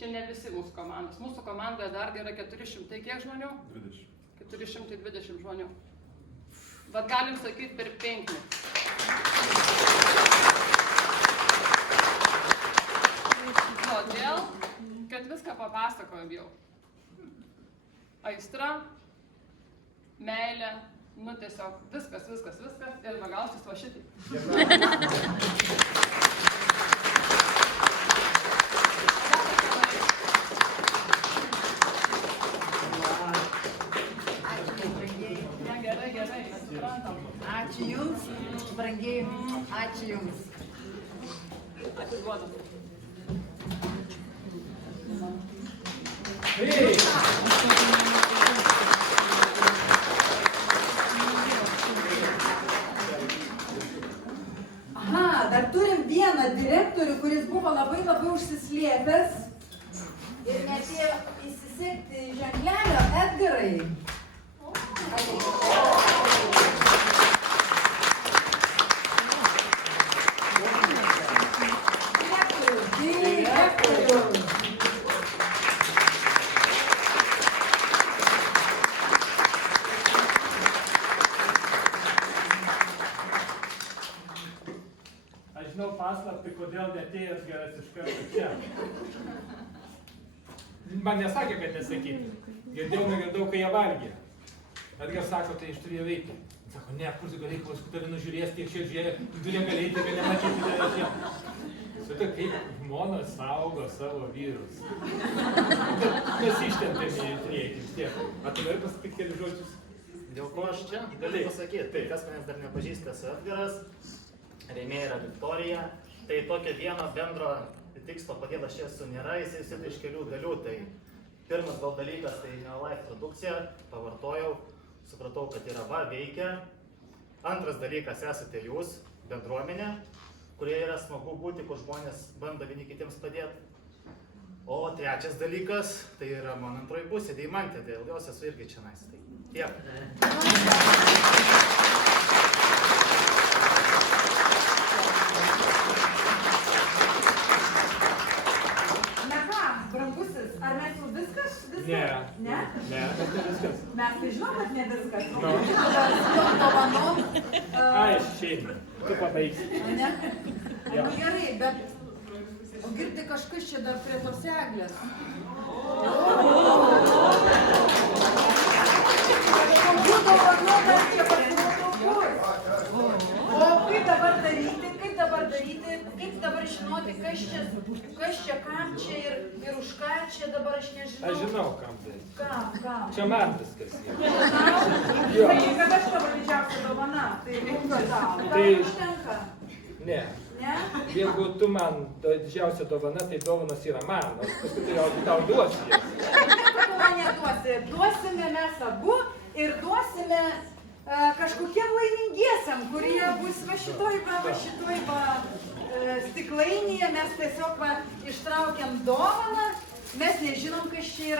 Čia ne visi mūsų komandos. Mūsų komandoje dar yra 400 kiek žmonių? 20. 420 žmonių. Vat galim sakyti per 5 metį. Todėl, kad viską papasakojom jau. Aistra, meilė, nu tiesiog viskas ir gausis va šitai. Gerai, mes suprantam. Ačiū Jums, brangieji, ačiū Jums. Atiduodam. Aha, dar turim vieną direktorių, kuris buvo labai užsislėpęs ir netėjo įsisekti ženklelio. Edgarai. Direktorius. žinau paslaptį, kodėl netėjęs geras iš karto čia. Man nesakė, kad nesakyti. Negirdėjau, kai jie valgė. Edgar sako, tai aš turėjau eiti. Sako, ne, kur tu galėjai, paskui tave nužiūrės, tiek čia žiūrė, tu negalėjai, tai nematyti tave čia. Sakai, kaip žmonos saugo savo vyrus. Mes ištempėme į priekį, tiek. Ar tu nori pasakyti keli žodžius? Dėl ko aš čia? Galiu pasakyti, kas manęs dar nepažįsta, esu Edgaras, rėmėja yra Viktorija. Tai tokio vieno bendro tikslo, kodėl aš esu, nėra, jis susideda iš kelių dalių. Tai pirmas gal dalykas, tai Neolife produkcija, pavartojau, supratau, kad yra veikia. Antras dalykas esate jūs, bendruomenė, kurie yra smagu būti, kur žmonės bando vieni kitiems padėti. O trečias dalykas, tai yra mano antroji pusė, Deimantė, dėl jos esu irgi čia nais. Tai tiek. Na ką, brangusis, ar mes jau viskas? Ne. Ne? Ne, bet ne viskas. Mes tai žinom, kad ne viskas. No. Dovanom. Ai, šeimai, tu pabaigsi. Ne? Jo. Nu gerai, bet... O girdi kažkas čia dar prie tos eglės. Būtų vadovas čia pasirodo. O kaip dabar daryti, kaip dabar žinoti, kas čia, kam čia ir už ką čia dabar aš nežinau. Aš žinau, kam tai. Kam? Čia man viskas yra. Jo. Tai kada aš tavo didžiausia dovana? Tai mums tau. Tai užtenka? Ne. Ne? Jeigu tu man didžiausia dovana, tai dovanas yra man, aš paskui tau duosiu jas. Tu man neduosi. Duosime mes abu ir duosime kažkokiem laimingiesiam, kurie bus va šitoj stiklainyje. Mes tiesiog ištraukiam dovaną, mes nežinom, kas čia yra.